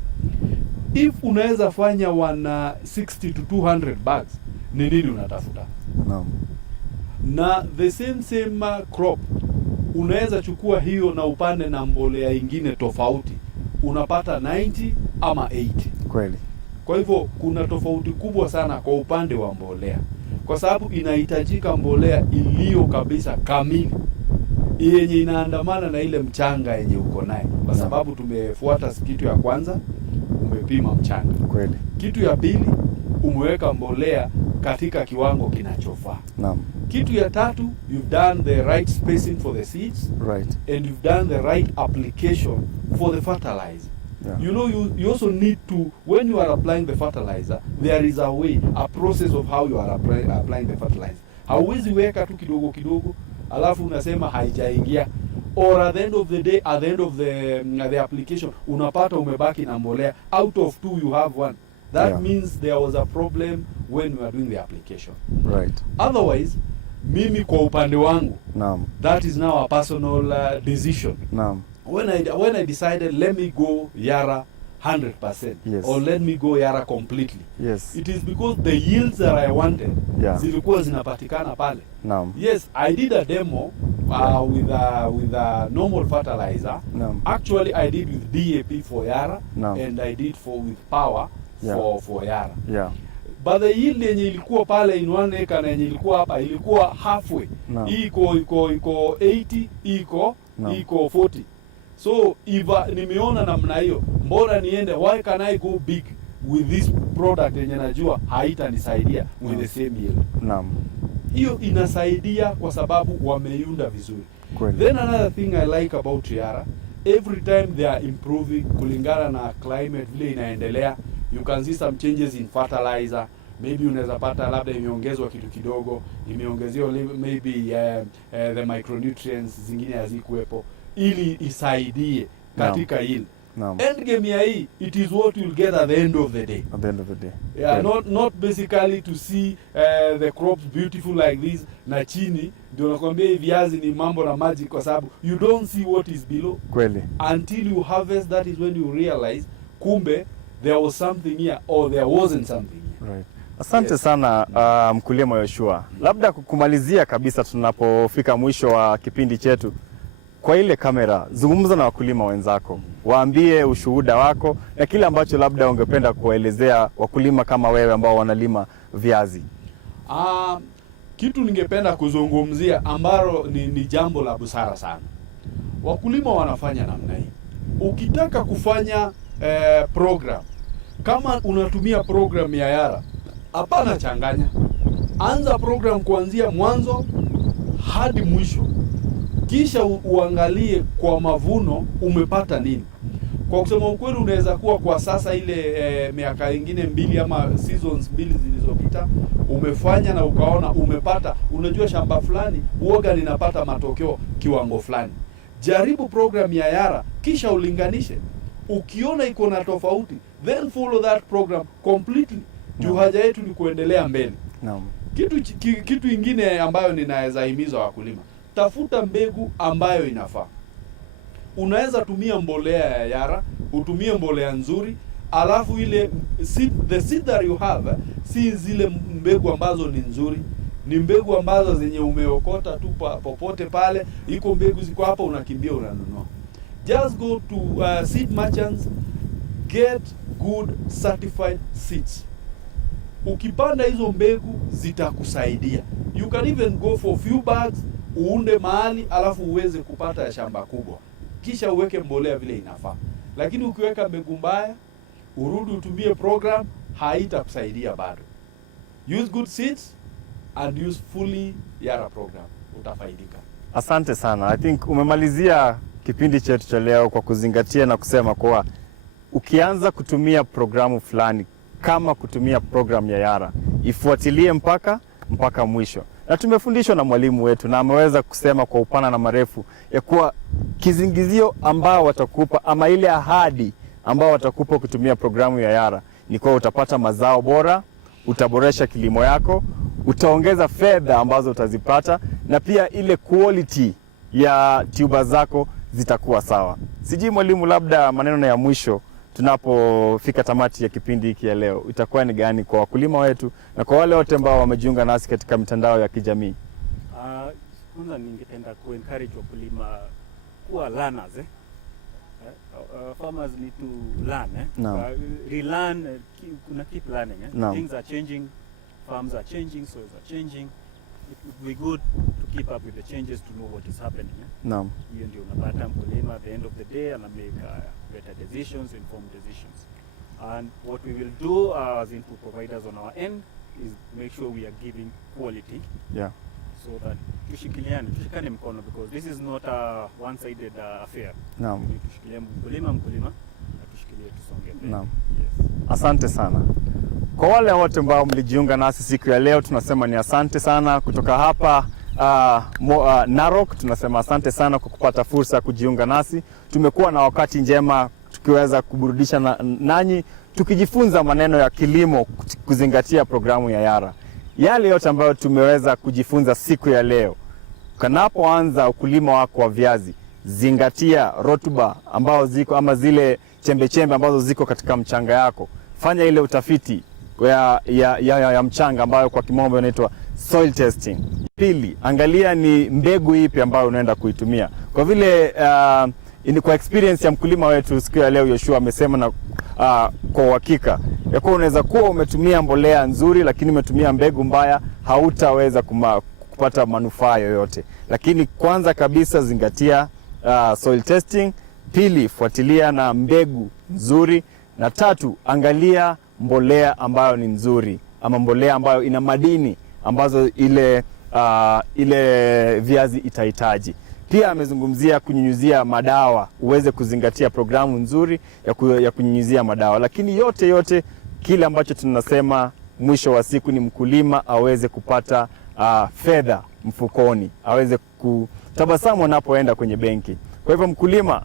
If unaweza fanya 160 to 200 bags, ni nini unatafuta? Naam. Na the same crop unaweza chukua hiyo na upande na mbolea ingine tofauti, unapata 90 ama 80. Kweli. Kwa hivyo kuna tofauti kubwa sana kwa upande wa mbolea, kwa sababu inahitajika mbolea iliyo kabisa kamili, yenye inaandamana na ile mchanga yenye uko naye, kwa sababu tumefuata kitu ya kwanza, umepima mchanga. Kweli. Kitu ya pili, umeweka mbolea katika kiwango kinachofaa. Naam. Kitu ya tatu, you've done the right spacing for the seeds, right, and you've done the right application for the fertilizer. Yeah. You know, you also need to, when you are applying the fertilizer, there is a way, a process of how you are applying the fertilizer. Hauwezi weka tu kidogo kidogo alafu unasema haijaingia, or at the end of the day, at the end of the application, unapata umebaki na mbolea, out of 2 you have 1. That Yeah. means there was a problem when you are doing the application. right. Otherwise, mimi kwa upande wangu, Naam. that is now a personal decision. Naam. When I decided, let me go Yara 100%, Yes. or let me go Yara completely, Yes. it is because the yields that I wanted, Yeah. zilikuwa zinapatikana pale. Naam. Yes, I did a demo with a normal fertilizer. Naam. Actually, I did with DAP for Yara, Naam. and I did with power Yeah. for Yara. Yeah. But the yield yenye ilikuwa pale in 1 acre na yenye ilikuwa hapa ilikuwa halfway. Naam. Iko 80, Naam. iko 40. So if nimeona namna hiyo, mbona niende, why can I go big with this product yenye najua haitanisaidia with the same yield? Naam. Hiyo inasaidia kwa sababu wameiunda vizuri. Kweli. Then another thing I like about Yara, every time they are improving kulingana na climate vile inaendelea, you can see some changes in fertilizer. Maybe unaweza pata labda imeongezwa kitu kidogo, imeongezewa maybe the micronutrients zingine hazikuwepo, ili isaidie katika yield. Naam. End game ya hii, it is what you'll get at the end of the day. At the end of the day. Yeah, Kweli. not basically to see the crops beautiful like this, na chini ndio nakwambia hii viazi ni mambo na maji, kwa sababu you don't see what is below. Kweli. Until you harvest, that is when you realize kumbe there was something here or there wasn't something here. Right. Asante Yes. sana mkulima Joshua. Labda kumalizia kabisa, tunapofika mwisho wa kipindi chetu, kwa ile kamera, zungumza na wakulima wenzako, waambie ushuhuda wako na kile ambacho labda ungependa kuwaelezea wakulima kama wewe ambao wanalima viazi. Kitu ningependa kuzungumzia ambalo ni jambo la busara sana. Wakulima wanafanya namna hii. Ukitaka kufanya program, kama unatumia program ya Yara, hapana changanya. Anza program kuanzia mwanzo hadi mwisho. Kisha uangalie kwa mavuno umepata nini. Kwa kusema ukweli, unaweza kuwa kwa sasa ile miaka ingine 2 ama seasons 2 zilizopita umefanya na ukaona umepata, unajua shamba fulani huoga linapata matokeo kiwango fulani. Jaribu program ya Yara kisha ulinganishe. Ukiona iko na tofauti, then follow that program completely. Juu haja yetu ni kuendelea mbele. Naam. Kitu ingine ambayo ninaweza himiza wakulima, tafuta mbegu ambayo inafaa. Unaweza tumia mbolea ya Yara, utumie mbolea nzuri, alafu ile the seed that you have, si zile mbegu ambazo ni nzuri, ni mbegu ambazo zenye umeokota tu popote pale, iko mbegu ziko hapa unakimbia unanunua. Just go to seed merchants, get good certified seeds. Ukipanda hizo mbegu zitakusaidia. You can even go for few bags, uunde mahali alafu uweze kupata shamba kubwa. Kisha uweke mbolea vile inafaa. Lakini ukiweka mbegu mbaya, urudi utumie program, haitakusaidia bado. Use good seeds and use fully Yara program. Utafaidika. Asante sana. I think umemalizia kipindi chetu cha leo kwa kuzingatia na kusema kuwa ukianza kutumia programu fulani kama kutumia program ya Yara, ifuatilie mpaka mwisho. Na tumefundishwa na mwalimu wetu na ameweza kusema kwa upana na marefu ya kuwa kizingizio ambao watakupa ama ile ahadi ambao watakupa kutumia programu ya Yara ni kuwa utapata mazao bora, utaboresha kilimo yako, utaongeza fedha ambazo utazipata, na pia ile quality ya tuber zako zitakuwa sawa. Sijui mwalimu, labda maneno ya mwisho tunapofika tamati ya kipindi hiki ya leo itakuwa ni gani kwa wakulima wetu na kwa wale wote ambao wamejiunga nasi katika mitandao ya kijamii? Kwanza ningependa encourage wakulima kuwa learners. Farmers need to learn. No. Relearn, keep learning. No. Things are changing, farms are changing, soils are changing. It would be good to keep up with the changes to know what is happening. Naam. Hiyo ndio unapata mkulima at the end of the day ana make better decisions, informed decisions. And what we will do as input providers on our end is make sure we are giving quality. Yeah. So that tushikane mkono, because this is not a one-sided affair. Naam. Tushikilie mkulima na tushikilie tusonge mbele. Naam. Yes. Asante sana. Kwa wale wote ambao mlijiunga nasi siku ya leo, tunasema ni asante sana. Kutoka hapa Narok tunasema asante sana kwa kupata fursa ya kujiunga nasi. Tumekuwa na wakati njema tukiweza kuburudisha nanyi, tukijifunza maneno ya kilimo kuzingatia programu ya Yara. Yale yote ambayo tumeweza kujifunza siku ya leo, kanapoanza ukulima wako wa viazi, zingatia rotuba ambao ziko ama zile chembe ambazo ziko katika mchanga yako. Fanya ile utafiti ya mchanga ambayo kwa kimombo inaitwa soil testing. Pili, angalia ni mbegu ipi ambayo unaenda kuitumia. Kwa vile kwa experience ya mkulima wetu siku ya leo Yoshua amesema na kwa uhakika ya kuwa unaweza kuwa umetumia mbolea nzuri lakini umetumia mbegu mbaya, hautaweza kupata manufaa yoyote. Lakini kwanza kabisa zingatia soil testing, pili fuatilia na mbegu nzuri, na tatu angalia mbolea ambayo ni nzuri ama mbolea ambayo ina madini ambazo ile viazi itahitaji. Pia amezungumzia kunyunyuzia madawa, uweze kuzingatia programu nzuri ya kunyunyuzia madawa. Lakini yote kile ambacho tunasema mwisho wa siku ni mkulima aweze kupata fedha mfukoni, aweze kutabasamu anapoenda kwenye benki. Kwa hivyo mkulima,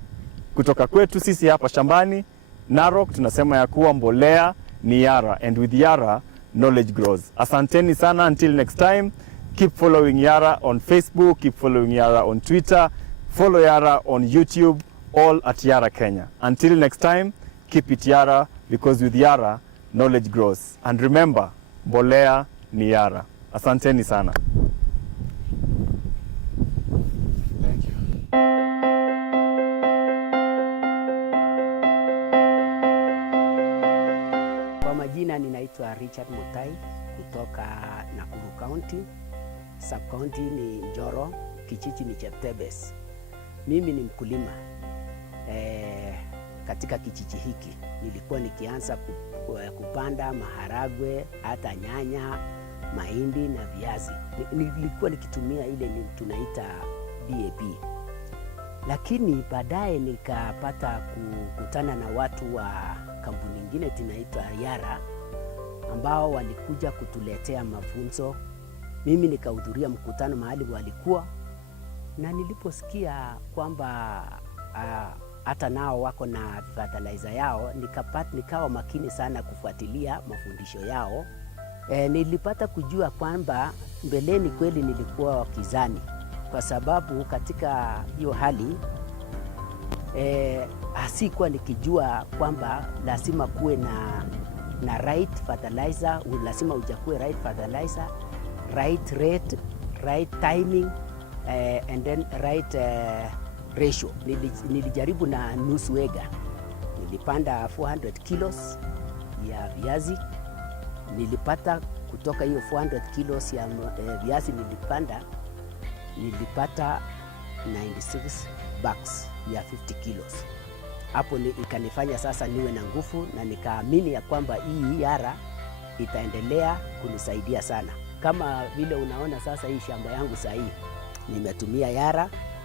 kutoka kwetu sisi hapa shambani Narok tunasema ya kuwa mbolea ni Yara, and with Yara knowledge grows. Asanteni sana, until next time. Keep following Yara on Facebook, keep following Yara on Twitter, follow Yara on YouTube, all at Yara Kenya. Until next time, keep it Yara, because with Yara, knowledge grows. And remember, mbolea ni Yara. Asanteni sana. Thank you. Kwa majina ninaitwa Richard Mutai kutoka Nakuru County. Sub-county ni Njoro, kijiji ni Cheptebes. Mimi ni mkulima katika kijiji hiki. Nilikuwa nikianza kupanda maharagwe, hata nyanya, mahindi na viazi. Nilikuwa nikitumia ile tunaita BAP. Lakini baadaye nikapata kukutana na watu wa kampuni nyingine tunaitwa Yara, ambao walikuja kutuletea mafunzo. Mimi nikahudhuria mkutano mahali walikuwa, Na niliposikia kwamba hata nao wako na fertilizer yao, nikawa makini sana kufuatilia mafundisho yao. Nilipata kujua kwamba mbeleni kweli nilikuwa wakizani, kwa sababu katika hiyo hali hasikuwa nikijua kwamba lazima kuwe na right fertilizer, lazima ujakue right fertilizer, right rate, right timing, and then right ratio. Nilijaribu na nusu ega, nilipanda 400 kilos ya viazi. Nilipata kutoka hiyo 400 kilos ya viazi nilipata 96 bags ya 50 kilos. Hapo ikanifanya sasa niwe na nguvu, na nikaamini ya kwamba hii Yara itaendelea kunisaidia sana. Kama vile unaona sasa hii shamba yangu sahii nimetumia Yara